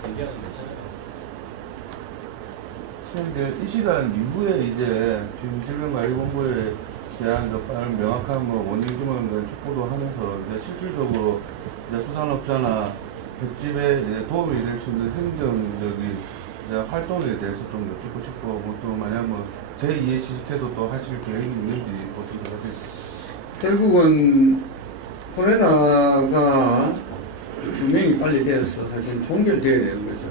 대비하고 몇 천을 나왔어요? 이 시간 이후에 이제 지금 질병관리본부에 대한 명확한 원인 규명을 촉구도 하면서 이제 실질적으로 이제 수산업자나 횟집에 이제 도움이 될 수 있는 행정적인 이제 활동에 대해서 좀 여쭙고 싶고 또 만약 제2의 시식회도 또 하실 계획이 있는지 어떻게 하실지. 결국은 콜레라가 규명이 빨리 돼서 사실 종결돼야 되는 거죠.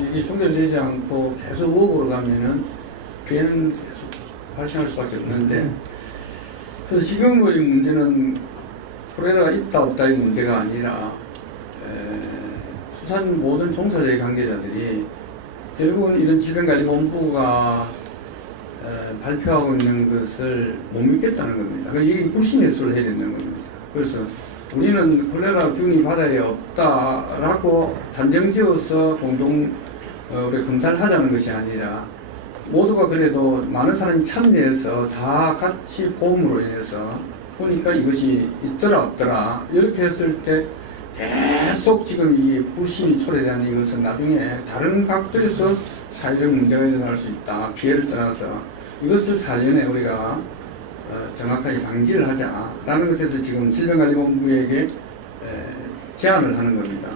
이게 종결되지 않고 계속 의혹으로 가면은 피해는 계속 발생할 수밖에 없는데, 그래서 지금의 문제는 콜레라가 있다 없다의 문제가 아니라 수산 모든 종사자의 관계자들이 결국은 이런 질병관리본부가 발표하고 있는 것을 못 믿겠다는 겁니다. 이게 불신예수를 해야 된다는 겁니다. 그래서 우리는 콜레라균이 바다에 없다라고 단정지어서 공동 우리 검사를 하자는 것이 아니라 모두가 그래도 많은 사람이 참여해서 다 같이 보험으로 인해서 보니까 이것이 있더라 없더라 이렇게 했을 때 계속 지금 이 불신이 초래되는 이것은 나중에 다른 각도에서 사회적 문제가 일어날 수 있다. 피해를 떠나서 이것을 사전에 우리가 정확하게 방지를 하자라는 것에서 지금 질병관리본부에게 제안을 하는 겁니다.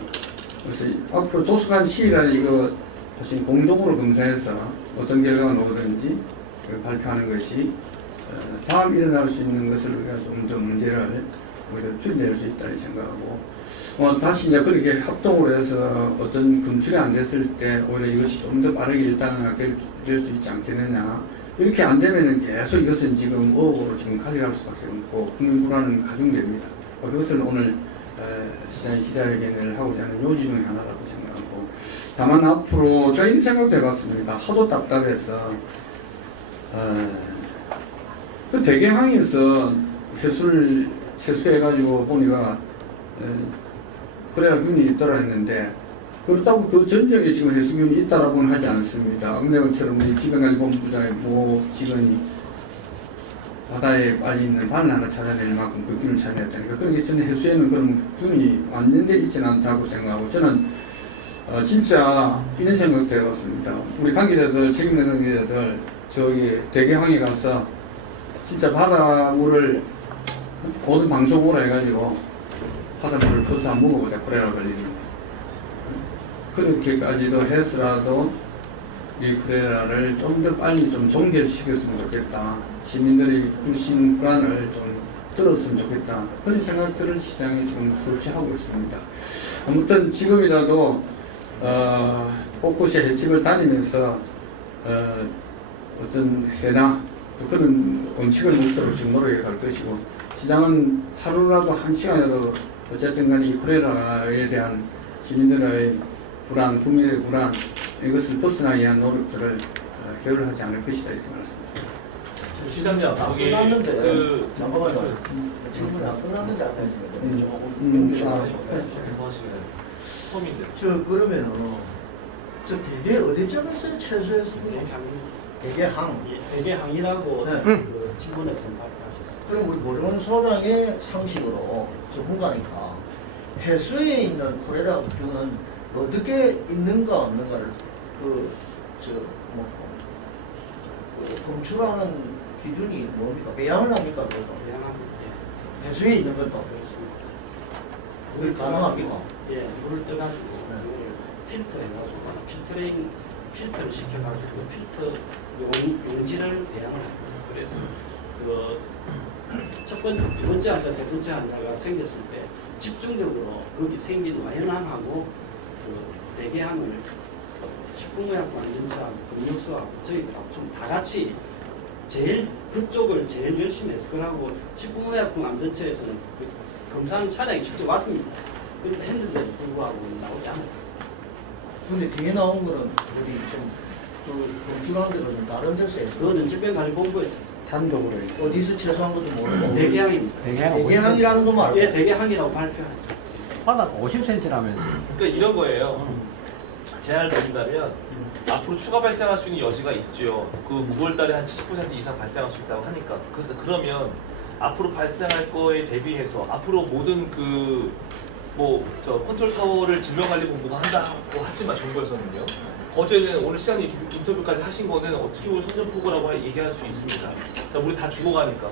그래서 앞으로 조속한 시일 안에 이거 보신 공동으로 검사해서 어떤 결과가 나오든지 발표하는 것이 다음 일어날 수 있는 것을 우리가 좀 더 문제를 오히려 줄여낼 수 있다고 생각하고 다시 이제 그렇게 합동으로 해서 어떤 검출이 안 됐을 때 오히려 이것이 좀 더 빠르게 일단은 될 수 있지 않겠느냐. 이렇게 안 되면은 계속 이것은 지금 의혹으로 지금 가져갈 수밖에 없고 국민 불안은 가중됩니다. 그것을 오늘 기자회견을 하고자 하는 요지 중에 하나라고 생각하고, 다만 앞으로 저희는 이런 생각도 해봤습니다. 하도 답답해서 그 대경항에서 해수를 채수해가지고 보니까 콜레라균이 있더라 했는데, 그렇다고 그 전역에 지금 해수균이 있다라고는 하지 않습니다. 읍내원처럼 우리 질병관리본부장의 모 직원이 바다에 빠져 있는 바늘 하나 찾아낼 만큼 그 균을 찾아냈다니까. 그러니까 저는 해수에는 그런 균이 완전히 있지는 않다고 생각하고, 저는 진짜 이런 생각도 해봤습니다. 우리 관계자들, 책임있는 관계자들 저기 대경항에 가서 진짜 바닷물을 모든 방송으로 해가지고 바닷물을 퍼서 안 먹어보자, 콜레라 걸리는. 그렇게까지도 해서라도 이 콜레라를 좀 더 빨리 좀 종결시켰으면 좋겠다. 시민들의 불신 불안을 좀 들었으면 좋겠다. 그런 생각들을 시장에 좀 수없이 하고 있습니다. 아무튼 지금이라도 곳곳에 횟집을 다니면서 어떤 해나 그런 음식을 먹도록 지금 노력해 것이고, 시장은 하루라도 한 시간이라도 어쨌든 간에 이 코레라에 대한 시민들의 불안, 국민의 불안, 이것을 벗어나기 위한 노력들을 게을러하지 않을 것이다 이렇게 말씀드립니다. 시장님 거기 끝났는데. 그 잠깐만요. 말씀 질문이 안 끝났는데 아까 했습니다. 처음인데 저 그러면은 저 대게 어디쯤에서 채소에서 대게항. 대게항이라고 네. 그 친구에서 발표하셨어요. 그럼 우리 보령 소장의 상식으로 전문가니까 해수에 있는 코레라 병은 어떻게 있는가 없는가를 검출하는 기준이 뭡니까? 배양을 합니까? 그거? 해수에 있는 것도 그렇습니다. 우리 가능합니까? 예, 물을 떠가지고 필터 해가지고 필터를 시켜가지고 필터 용지를 배양을 합니다. 그래서 첫 번째, 두 번째 환자, 세 번째 환자가 생겼을 때 집중적으로 거기 생긴 와연항하고 그 대게항을 식품의약품 안전처하고 금융수하고 저희들하고 좀 다 같이 그쪽을 제일 열심히 해서 그러고 식품의약품 안전처에서는 그 검사하는 차량이 직접 왔습니다. 그런데 했는데도 불구하고 나오지 않았어요. 근데 뒤에 나온 거는 우리 검출하는 데가 좀 다른 데서 했어요. 그거는 질병관리본부에서 했습니다. 단독으로 어디서 채소한 것도 모르고 대게항입니다. 대게항이라는 거 말고 예, 대게항이라고 발표하죠. 바닥 50cm라면서. 그러니까 이런 거예요. 제안을 드린다면 앞으로 추가 발생할 수 있는 여지가 있죠. 그 9월달에 한 70% 이상 발생할 수 있다고 하니까 그러면 앞으로 발생할 거에 대비해서 앞으로 모든 컨트롤 타워를 질병관리본부가 한다고 하지만 정부에서는요. 어제는 오늘 시장님 인터뷰까지 하신 거는 어떻게 보면 선전포고라고 얘기할 수 있습니다. 자, 우리 다 죽어가니까.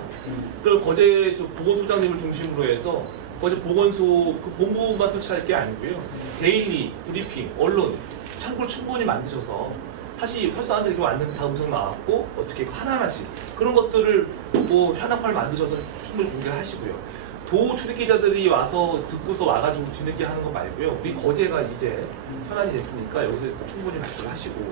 그걸 거제 보건소장님을 중심으로 해서 거제 보건소 그 본부만 설치할 게 아니고요. 데일리, 브리핑, 언론, 창구를 충분히 만드셔서 사실 활성화되고 왔는 다 음성 나왔고 어떻게 하나하나씩 그런 것들을 현황판을 만드셔서 충분히 공개를 하시고요. 도 출입기자들이 와서 듣고서 와가지고 뒤늦게 하는 거 말고요. 우리 거제가 이제 현안이 됐으니까 여기서 충분히 말씀을 하시고,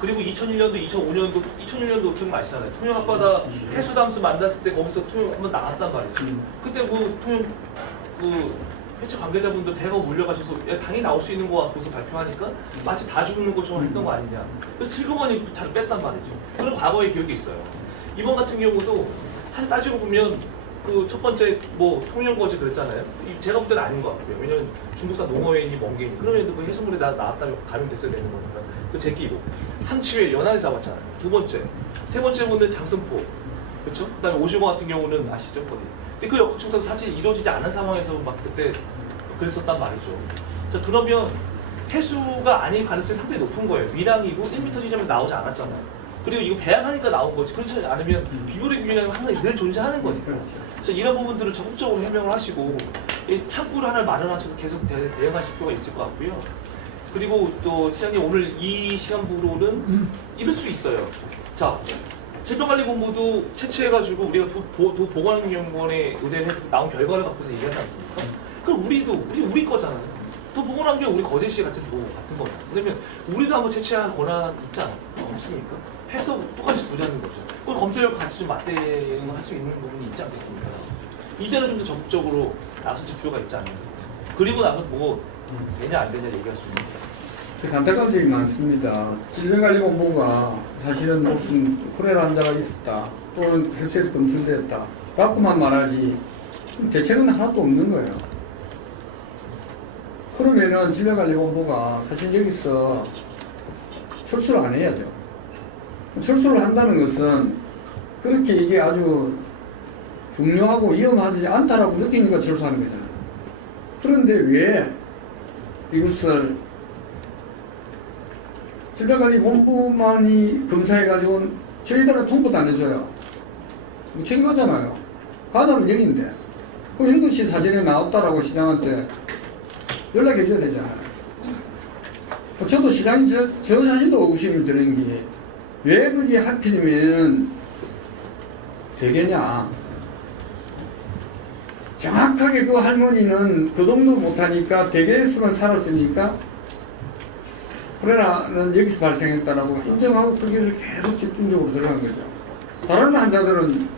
그리고 2001년도, 2001년도 기억나시잖아요. 통영 앞바다 해수담수 만났을 때 거기서 통영 한번 나갔단 말이죠. 그때 통영 회차 관계자분들 대거 몰려가셔서 당연히 나올 수 있는 거 같고서 발표하니까 마치 다 죽는 것처럼 했던 거 아니냐. 그래서 슬그머니 다 뺐단 말이죠. 그런 과거의 기억이 있어요. 이번 같은 경우도 사실 따지고 보면 첫 번째 통영거제 그랬잖아요. 제가 볼 때는 아닌 것 같고요. 왜냐면 중국산 농어회인이 멍게니 그러면 그 해수물에 나왔다면 감염됐어야 되는 거니까 그 제끼고 삼치회 연안에 잡았잖아요. 두 번째, 세 번째 분은 장승포, 그렇죠? 그다음에 오징어 같은 경우는 아시죠, 거기. 근데 그 역학청사도 사실 이루어지지 않은 상황에서 막 그때 그랬었단 말이죠. 자, 그러면 해수가 아닐 가능성이 상당히 높은 거예요. 위량이고 1m 지점에 나오지 않았잖아요. 그리고 이거 배양하니까 나온 거지. 그렇지 않으면 비교리 규정은 항상 늘 존재하는 거니까. 그래서 이런 부분들을 적극적으로 해명을 하시고 창구를 하나 마련하셔서 계속 대응하실 필요가 있을 것 같고요. 그리고 또 시장님 오늘 이 시간부로는 이럴 수 있어요. 자, 질병관리본부도 채취해가지고 우리가 도보건환경원에 의뢰해서 나온 결과를 갖고서 얘기하지 않습니까? 그럼 우리 거잖아요. 도보건환경 우리 거제시 같은 거잖아요. 그러면 우리도 한번 채취할 권한 있지 없습니까? 해서 똑같이 보자는 거죠. 그 검찰력 같이 좀 맞대응할 수 있는 부분이 있지 않겠습니까? 이제는 좀 더 적극적으로 나서질 필요가 있지 않나요? 그리고 나서 되냐 안 되냐 얘기할 수 있는 거죠. 안타까운 점이 많습니다. 질병관리본부가 사실은 무슨 코레라 환자가 있었다 또는 해수에서 검출됐다 라고만 말하지 대책은 하나도 없는 거예요. 그러면은 질병관리본부가 사실 여기서 철수를 안 해야죠. 철수를 한다는 것은 그렇게 이게 아주 중요하고 위험하지 않다라고 느끼니까 철수하는 거잖아요. 그런데 왜 이것을 질병관리본부만이 검사해가지고 저희들은 통보도 안 해줘요. 책임하잖아요. 가담은 여기인데. 그럼 이런 것이 사진에 나왔다라고 시장한테 연락해 줘야 되잖아요. 저도 시장이 저 자신도 의심이 드는 게 왜 그게 하필이면 되겠냐. 정확하게 그 할머니는 그 정도 못하니까 댁에서만 살았으니까 코레라는 여기서 발생했다라고 인정하고 거기를 계속 집중적으로 들어간 거죠. 다른 환자들은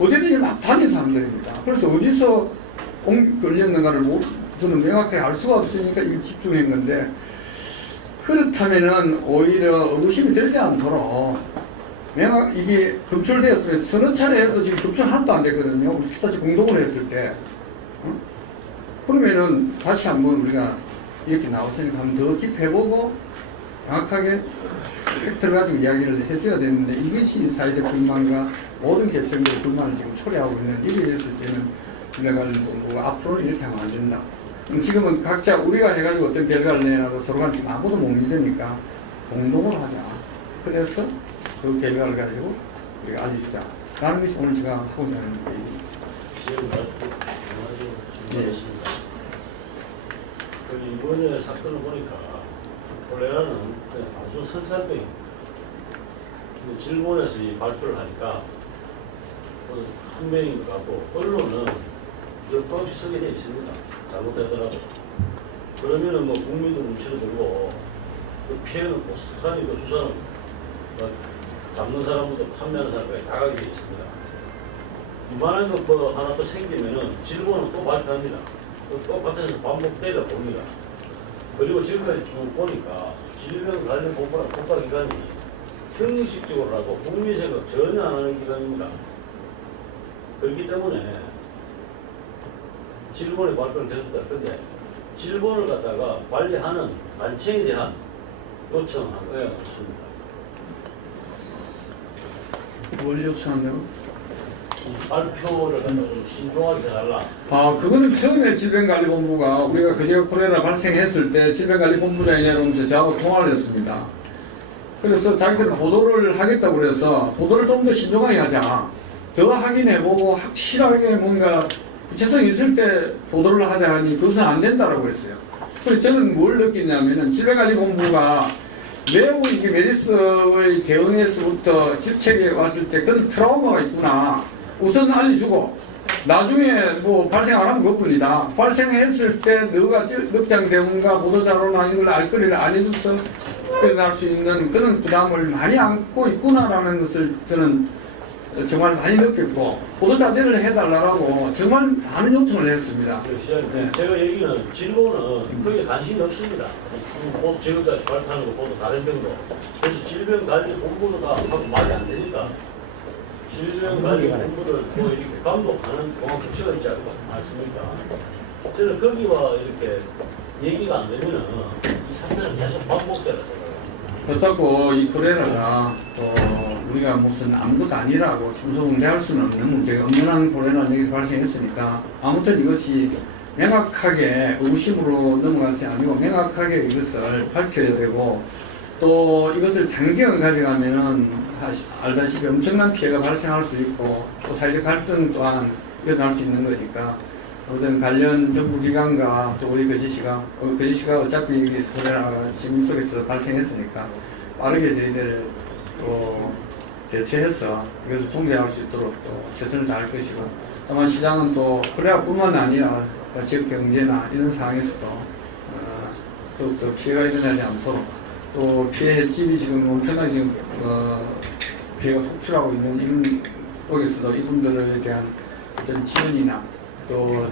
어디든지 막 다닌 사람들입니다. 그래서 어디서 걸렸는가를 저는 명확하게 알 수가 없으니까 이 집중한 건데, 그렇다면은 오히려 의구심이 들지 않도록 이게 검출되었으면 서너 차례 해서 지금 검출 하나도 안 됐거든요. 우리 사실 공동을 했을 때. 그러면은 다시 한번 우리가 이렇게 나왔으니까 한번 더 깊이 해보고 정확하게 팩트를 가지고 이야기를 해줘야 되는데, 이것이 사회적 불만과 모든 계층들의 불만을 지금 초래하고 있는 일이 됐을 때는 내가 뭐 앞으로는 이렇게 하면 안 된다. 지금은 각자 우리가 해가지고 어떤 결과를 내놔도 서로가 지금 아무도 못 믿으니까 공동으로 하자. 그래서 그 결과를 가지고 우리가 알려주자. 라는 것이 오늘 제가 하고자 하는 얘기입니다. 시험 말씀드리겠습니다. 그 이번에 사건을 보니까 콜레라는 그냥 단순 선살병입니다. 근데 질본에서 이 발표를 하니까 한 명인 것 같고, 언론은 여과 없이 쓰게 되어 있습니다. 잘못되더라도. 그러면은 뭐 국민들 눈치를 들고 그 피해는 뭐 사람이고 수사는 뭐 잡는 사람부터 판매하는 사람까지 다 가게 되어 있습니다. 이만한 거 뭐 하나 또 생기면은 질본은 또 발표합니다. 또 똑같아서 반복되려 봅니다. 그리고 지금까지 쭉 보니까 질병관리본부나 국가기관이 형식적으로라도 국민 생각 전혀 안 하는 기관입니다. 그렇기 때문에 질본의 발표를 계속될 건데, 질본을 갖다가 관리하는 단체에 대한 요청한 의향이 없습니다. 뭘 요청한다고? 발표를 갖다가 좀 신중하게 해달라. 그거는 처음에 질병관리본부가 우리가 그제가 코레라 발생했을 때 질병관리본부장이 내려오면서 저하고 통화를 했습니다. 그래서 자기들은 보도를 하겠다고 그래서 보도를 좀 더 신중하게 하자. 더 확인해보고 확실하게 뭔가 구체성이 있을 때 보도를 하자 하니 그것은 안 된다라고 했어요. 그래서 저는 뭘 느끼냐면은 질병관리본부가 매우 이게 메르스의 대응에서부터 질책에 왔을 때 그런 트라우마가 있구나. 우선 알려주고 나중에 뭐 발생 안 하면 그것뿐이다. 발생했을 때 너가 넉장 대응과 보도자료나 이런 걸 알 거리를 안 해줘서 일어날 수 있는 그런 부담을 많이 안고 있구나라는 것을 저는 정말 많이 느꼈고, 보도자료를 해달라고 정말 많은 요청을 했습니다. 네. 제가 얘기는 질본은 거기에 관심이 없습니다. 지금까지 발표하는 거 보도 다른 병도. 그래서 질병관리본부도 다 하고 말이 안 되니까 질병관리본부를 뭐 이렇게 감독하는 종합부처가 있지 않습니까? 저는 거기와 이렇게 얘기가 안 되면은 이 사태는 계속 반복되라 생각합니다. 그렇다고 이 코레라가 또 우리가 무슨 아무것도 아니라고 침소응대할 수는 없는 문제가, 엄연한 코레라는 여기서 발생했으니까 아무튼 이것이 명확하게 의구심으로 넘어갔을 게 아니고 명확하게 이것을 밝혀야 되고, 또 이것을 장기간 가져가면은 알다시피 엄청난 피해가 발생할 수 있고 또 사회적 갈등 또한 일어날 수 있는 거니까, 어떤 관련 정부기관과 또 우리 거제시가 어차피 여기 코레라가 지금 속에서 발생했으니까 빠르게 저희들 또 대처해서 이것을 종결할 수 있도록 또 최선을 다할 것이고, 다만 시장은 또 코레라뿐만 아니라 지역 경제나 이런 상황에서도 또 피해가 일어나지 않도록, 또 피해 횟집이 지금 엄청나게 지금 피해가 속출하고 있는 이런 쪽에서도 이분들에 대한 어떤 지원이나 또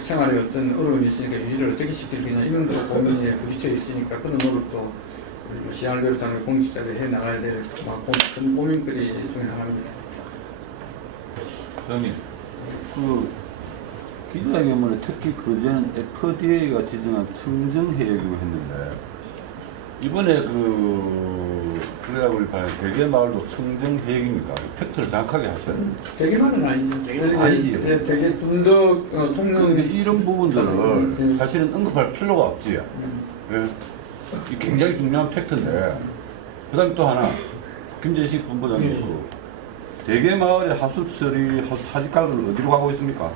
생활에 어떤 어려움이 있으니까 유지를 어떻게 시킬 수 있나 이런 것도 고민에 부딪혀 있으니까 그런 노력도 시장을 비롯한 공직자들이 해 나가야 될 큰 고민거리 중에 하나입니다. 형님, 그 기자회견문에 특히 그전 FDA가 지정한 청정해역이라고 했는데, 이번에 그래야 우리 대개 마을도 청정해역입니까? 팩트를 정확하게 하셔야 돼요. 대개만은 아니죠. 아니지. 대개 분덕 통영 이런 부분들을 사실은 언급할 필요가 없지. 예. 이 굉장히 중요한 팩트인데, 그 다음에 또 하나, 김재식 본부장님, 대개 마을의 하수 처리, 사직갈을 어디로 가고 있습니까?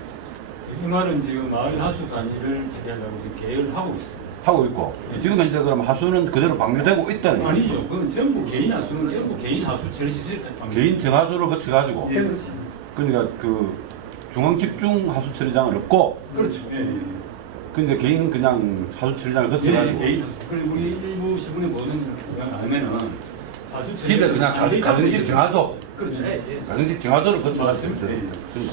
이 말은 지금 마을 하수 단위를 제기하려고 지금 계획을 하고 있습니다. 하고 있고, 지금 현재 그럼 하수는 그대로 방류되고 있다는 거죠? 아니죠. 그건 전부 개인 하수는 전부 개인 하수 처리 시설에 개인 정하수를 거쳐가지고, 그러니까 중앙 집중 하수 처리장은 없고, 그렇죠. 예, 예. 근데 개인 그냥 하수 처리장을 예, 거쳐가지고 개인. 그리고 우리 일부 신문에 보는 하면은 아주 집에 그냥 가정식 정화조, 그렇죠. 가정식 정화조를 거쳐갔습니다. 맞습니다. 예, 예.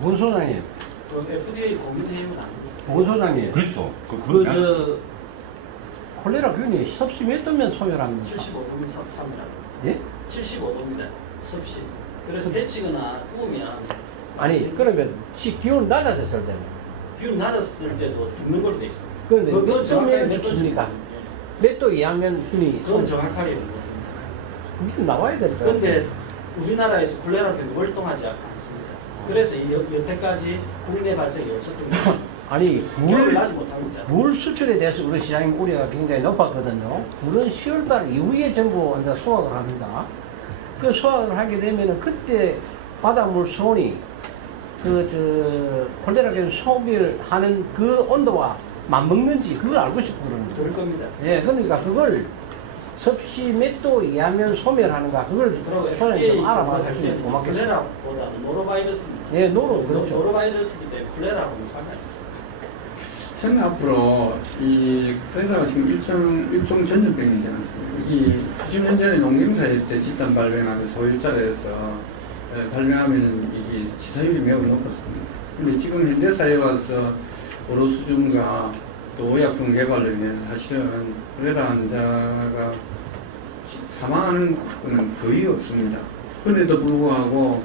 보건소장님, 그 FDA 고민회의는 안 돼요. 보건소장님, 그렇죠. 콜레라균이 섭씨 몇 도면 소멸합니까? 75도면 삽이라고. 예? 75도입니다. 섭씨. 그래서 데치거나 부으면 아니 그러면 기온 낮아졌을 때는 기운 낮았을 때도 죽는 걸로 돼 있습니다. 그런데 그건 몇 정확하게 도면 몇 죽습니까? 도입니다. 몇 도 이하면 균이 그건 정확하게 는 겁니다. 이게 나와야 될 거야. 근데 우리나라에서 콜레라균이 월동하지 않습니다. 그래서 여태까지 국내 발생이 없었던 거예요. 아니 기록을 하지 못합니다. 물 수출에 대해서 우리 시장님 우려가 굉장히 높았거든요. 물은 10월달 이후에 전부 이제 수확을 합니다. 그 수확을 하게 되면은 그때 바닷물 수온이 콜레라균 소비하는 그 온도와 맞먹는지 그걸 알고 싶거든요. 그럴 겁니다. 예, 그러니까 그걸 섭씨 몇 도 이하면 소멸하는가 그걸 그리고 소장님 FDA 좀 알아봐 할 주시면 때 고맙겠습니다. 콜레라보다는 노로바이러스입니다. 예, 그렇죠. 노로바이러스이기 때문에 콜레라하고는 상관이 없습니다. 저는 앞으로 이 콜레라가 지금 일종 전염병이지 않습니까? 이 90년 전에 농경사회 때 집단 발병하면 소일자리에서 발병하면 이게 치사율이 매우 높았습니다. 근데 지금 현대 사회에 와서 보로 수준과 또 의약품 개발로 인해서 사실은 콜레라 환자가 사망하는 건 거의 없습니다. 그런데도 불구하고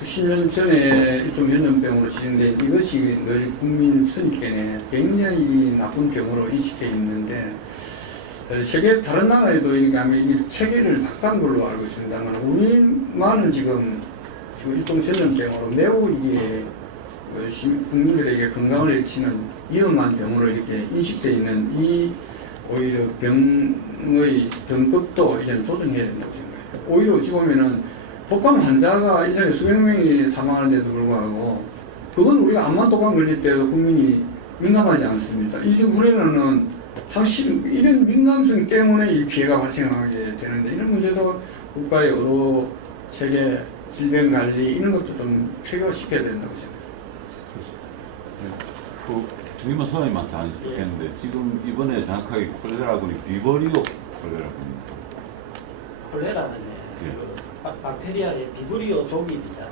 수십 년 전에 일종 전염병으로 지정된 이것이 늘 국민 선입견에 굉장히 나쁜 병으로 인식해 있는데 세계 다른 나라에도 이 체계를 바꾼 걸로 알고 있습니다만 우리만은 지금 일종 전염병으로 매우 이게 국민들에게 건강을 해치는 위험한 병으로 이렇게 인식되어 있는 이 오히려 병의 등급도 이제는 조정해야 된다고 생각해요. 오히려 어찌 보면은 독감 환자가 1년에 수백 명이 사망하는데도 불구하고 그건 우리가 암만 독감 걸릴 때도 국민이 민감하지 않습니다. 이 지금 콜레라는 사실 이런 민감성 때문에 이 피해가 발생하게 되는데 이런 문제도 국가의 의료 체계, 질병 관리 이런 것도 좀 최고시켜야 된다고 생각합니다. 주기만 소장님한테 안 좋겠는데 지금 이번에 정확하게 콜레라군이 비버리오 콜레라군입니다. 콜레라는 예. 박테리아의 비브리오 종입니다.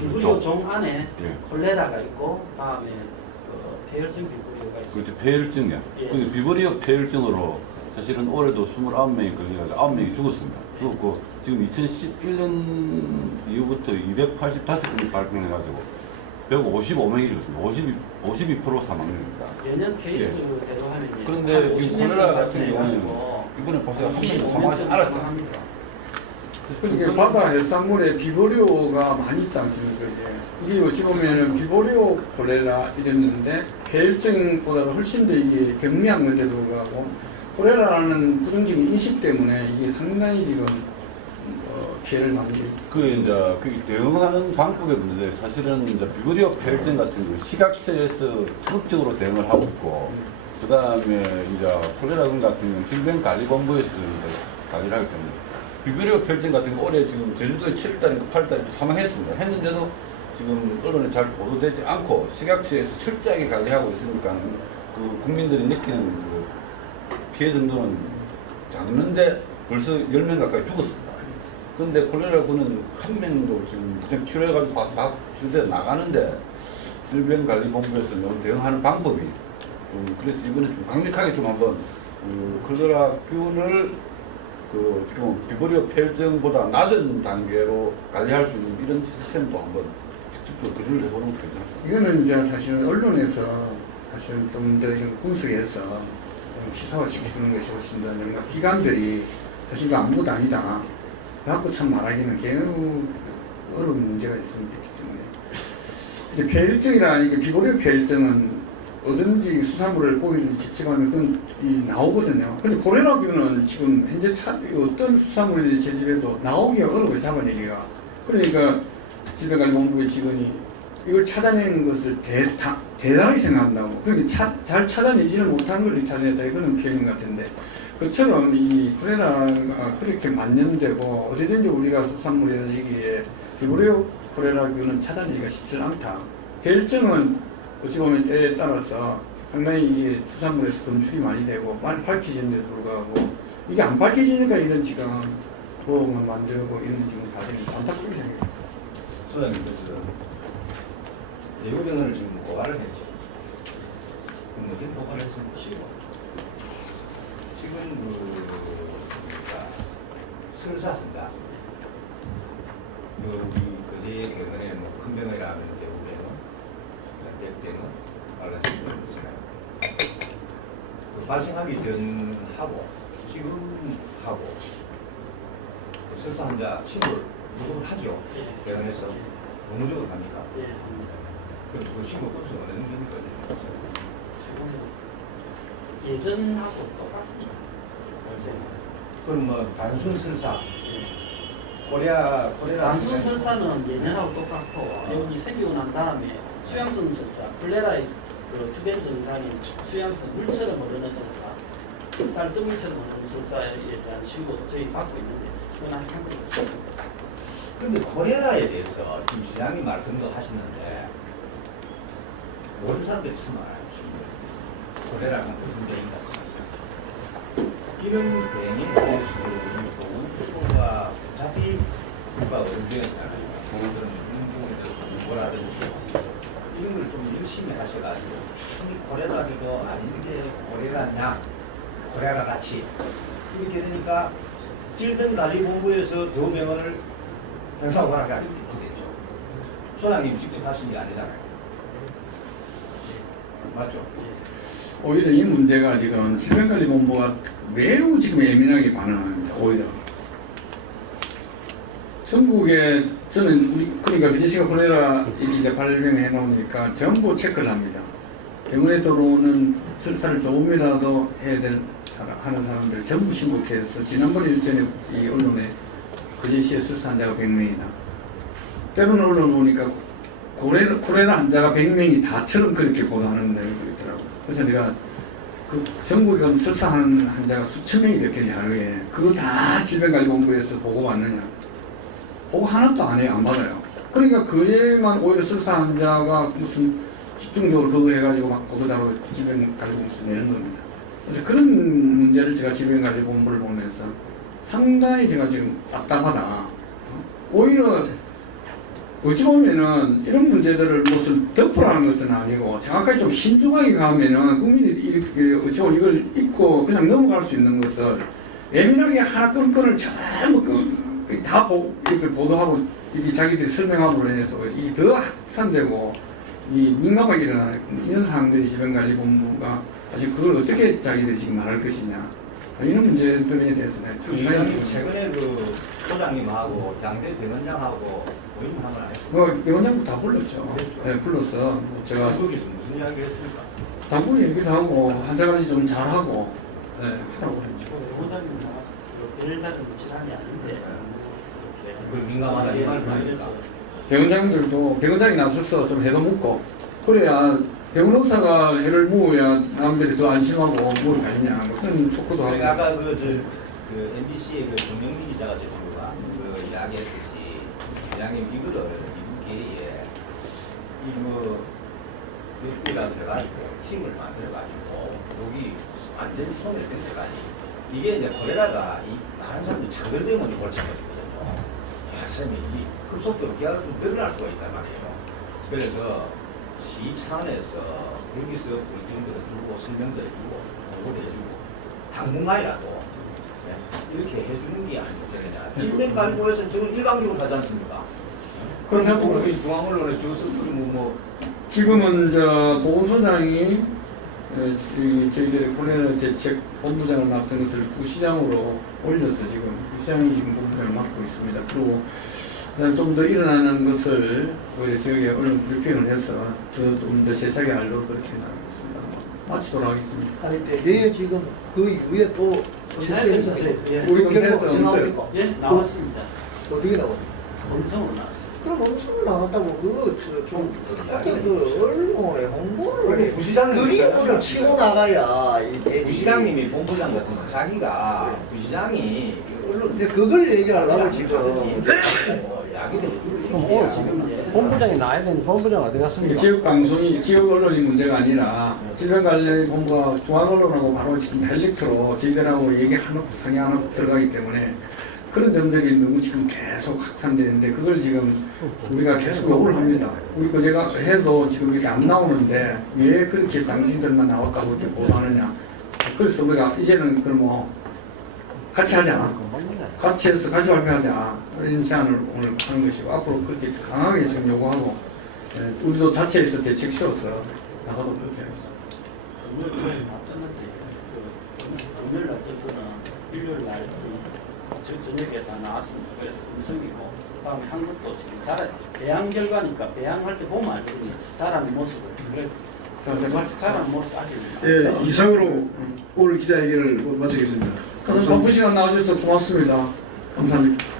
비브리오 종 안에 예. 콜레라가 있고 다음에 폐혈성 비브리오가 있습니다. 그렇죠. 폐혈증이야. 예. 근데 비버리오 폐혈증으로 사실은 올해도 29명이 걸려가지고 9명이 죽었습니다. 죽었고 지금 2011년 이후부터 285명이 발병해가지고 155명이 죽었습니다. 52% 사망률입니다. 연연 케이스대로 하면 그런데 지금 콜레라 같은 경우는 이번에 보세요. 한 명도 사망하지 않았죠. 그러니까 바다 해산물에 비보리오가 많이 있지 않습니까? 이게 어찌 보면은 비보리오 콜레라 이랬는데 폐혈증보다도 훨씬 더 이게 경미한 건데도 불구하고 콜레라라는 부정적인 인식 때문에 이게 상당히 지금 피해를 많이. 그 대응하는 방법의 문제. 사실은 이제 비브리오 폐혈증 같은 경우 식약처에서 적극적으로 대응을 하고 있고, 그 다음에 이제 콜레라균 같은 경우는 질병관리본부에서 이제 관리를 하기 때문에 비브리오 폐혈증 같은 경우 올해 지금 제주도에 7월달인가 8월달에 사망했습니다. 했는데도 지금 언론에 잘 보도되지 않고 식약처에서 철저하게 관리하고 있으니까 그 국민들이 느끼는 그 피해 정도는 작는데 벌써 10명 가까이 죽었습니다. 그런데 콜레라군은 한 명도 지금 그냥 치료해가지고 다 치료돼 나가는데 질병관리본부에서 대응하는 방법이 좀 그래서 이번에 좀 강력하게 좀 한번 콜레라균을 어떻게 보면 비브리오 폐혈증보다 낮은 단계로 관리할 수 있는 이런 시스템도 한번 직접적으로 교류를 해보는 것도 괜찮습니다. 이거는 이제 사실 언론에서 사실 좀 더 분석해서 시사화 시키는 것이 훨씬 더 뭔가 기관들이 사실 이거 아무것도 아니다. 라고 참 말하기는 매우 어려운 문제가 있습니다. 근데 폐혈증이라는 비보리오 폐혈증은 어든지 수산물을 고기를 채취하면 그건 나오거든요. 근데 콜레라균은 지금 현재 어떤 수산물이 제 집에도 나오기가 어려워요. 잡아내기가. 그러니까 질병관리본부의 직원이 이걸 찾아내는 것을 대단하게 생각한다고. 그러니까 잘 찾아내지를 못하는 걸 찾아냈다. 이거는 표현 같은데. 그처럼 이 콜레라가 그렇게 만연되고 어디든지 우리가 수산물이나 이게 비브리오 콜레라균은 찾아내기가 쉽지 않다. 해열증은 어찌 보면 때에 따라서 상당히 이게 수산물에서 검출이 많이 되고 많이 밝혀지는데도 불구하고 이게 안 밝혀지니까 이런 지금 보험을 만들고 이런 지금 과정이 안타깝게 생겨요. 소장님, 그래서 대우병원을 지금 고발을 했죠. 그럼 어떻게 고발을 했으면 쉬워. 지금 설사 환자, 우리 그제 병원에 큰 병원이라면 대우병원, 대병원, 말라시병원 있잖아요. 발생하기 전하고 지금 하고 설사 환자 신고를 무조건 하죠. 병원에서 의무적으로 합니까? 그 신고 건수 어느 정도입니까? 예전하고 똑같습니다. 그럼 뭐 단순 설사, 단순 설사는 예년하고 똑같고 여기 생기고 난 다음에 수양성 설사, 콜레라의 그 주변 증상인 수양성 물처럼 흐르는 설사, 쌀뜨물처럼 흐르는 설사에 대한 신고도 저희 받고 있는데 그건 아직 한 건도 없습니다. 그런데 콜레라에 대해서 지금 시장님 말씀도 하시는데 모르는 사람들이 참 많아요. 콜레라가 무슨 병인가. 이런 병에 대해서 정부가 어차피 국가 의료였잖아요. 그런 공부라든지 이런 걸 좀 열심히 하셔가지고 이 콜레라도 아닌데 콜레라냐, 콜레라 같이 이렇게 되니까 질병관리본부에서 대우병원을 행사관하게 이렇게 되죠. 소장님 직접 하신 게 아니잖아요. 맞죠? 오히려 이 문제가 지금 질병관리본부가 매우 지금 예민하게 반응합니다. 오히려 전국에 저는 우리 그러니까 그제시가 콜레라 이제 발병해 놓으니까 전부 체크를 합니다. 병원에 들어오는 설사를 조금이라도 해야 하는 사람들 전부 신고해서 지난번 일전에 이 언론에 그제시에 설사 환자가 100명이다. 때로는 언론 보니까 콜레라 환자가 100명이 다처럼 그렇게 보도하는 내용이 있더라고요. 그래서 내가 그 전국에 그럼 설사하는 환자가 수천 명이 됐겠냐 하루에 그거 다 질병관리본부에서 보고 왔느냐? 보고 하나도 안 해요. 안 받아요. 그러니까 그에만 오히려 설사 환자가 무슨 집중적으로 그거 해가지고 막 보도자로 질병관리본부에서 내는 겁니다. 그래서 그런 문제를 제가 질병관리본부를 보면서 상당히 제가 지금 답답하다. 오히려 어찌 보면은 이런 문제들을 무슨 덮으라는 것은 아니고 정확하게 좀 신중하게 가면은 국민이 이렇게 어찌 보면 이걸 잊고 그냥 넘어갈 수 있는 것을 예민하게 하나 건건을 전부 다 이렇게 보도하고 이게 자기들이 설명함으로 인해서 이 더 확산되고 이 민감하게 일어나는 이런 상황들이 질병관리본부가 사실 그걸 어떻게 자기들이 지금 말할 것이냐 이런 문제들에 대해서는 상당히 최근에 그 소장님하고 양대 병원장하고 모임 한번 안 했어요. 뭐 병원장도 다 불렀죠. 네, 불러서 뭐 제가 거기서 무슨 이야기를 했습니까? 당분이 얘기도 하고 환자관리 좀 잘하고 네, 하라고 했죠. 원장님 별다른 질환이 아닌데 그 민감하다 이 말을 하니까. 병원장들도 병원장이 나서서 좀 해도 묻고 그래야 병원 의사가 해를 모으야 남들이 더 안심하고 뭘 가느냐 그런 촉구도 하고. 그러니까 아까 그 MBC의 그 정영민 기자가 제주가 그 이야기했듯이 양의 미국을 미국계에 이뭐 몇개가 들어가지고 팀을 만들어가지고 여기 완전히 손을 댄 데까지 이게 이제 콜레라가 이 많은 사람들이 장별되면 골치거든요. 야 사람이 이 급속도로 기아가 좀 늘어날 수가 있단 말이에요. 그래서 시 차원에서 여기서 브리핑도 해주고 설명도 해주고 공부도 해주고 당분간이라도 이렇게 해주는 게 아니거든요. 질병관리본에서는 저는 일방적으로 하지 않습니까? 그럼 우리 중앙언론에 저서 뭐 지금은 저 보건소장이 저희들의 콜레라 대책 본부장을 맡은 것을 부시장으로 올려서 지금 부시장이 지금 본부장을 맡고 있습니다. 그리고 좀 더 일어나는 것을 저희 언론 브리핑을 해서 좀 더 세세하게 알도록 그렇게 나가겠습니다. 마치도록 하겠습니다. 아니 내일 지금 그 이후에 또 검사에서 우리 검사에서 나옵니까? 예, 나왔습니다. 어디게 나옵니까? 엄청으로 나왔어요. 그럼 엄청 나왔다고 그거 좀 어떤 그 언론에 홍보를 부시장님 그림을 치고 나가야 이게 부시장님이 본부장 같은 거 자기가 부시장이 언론 근데 그걸 얘기하려고 지금 야기도 해주고 그럼 오늘 본부장이 나야 되는 본부장 어디 갔습니까? 지역 방송이 지역 언론이 문제가 아니라 질병관리본부가 중앙 언론하고 바로 지금 다이렉트로 저희들하고 얘기하는 상의하는 들어가기 때문에 그런 점들이 너무 지금 계속 확산되는데 그걸 지금 우리가 계속 요구를 합니다. 우리 그제가 해도 지금 이렇게 안 나오는데 왜 그렇게 당신들만 나왔다고 이렇게 보도하느냐. 그래서 우리가 이제는 그럼 뭐 같이 하자. 같이 해서 같이 발표하자. 이런 제안을 오늘 하는 것이고 앞으로 그렇게 강하게 지금 요구하고 우리도 자체에서 대책 세워서 나가도 그렇게 하겠습니다. 금요일 날 어쨌거나 일요일 날 저녁에 다 나왔습니다. 그래서 음성이고 그다음에 한국도 지금 배양 결과니까 배양할 때 보면 알거든요. 자라는 모습을. 그래서 자라는 모습 아직. 예, 이상으로 오늘 기자회견을 마치겠습니다. 바쁜 시간 나와주셔서 고맙습니다. 감사합니다.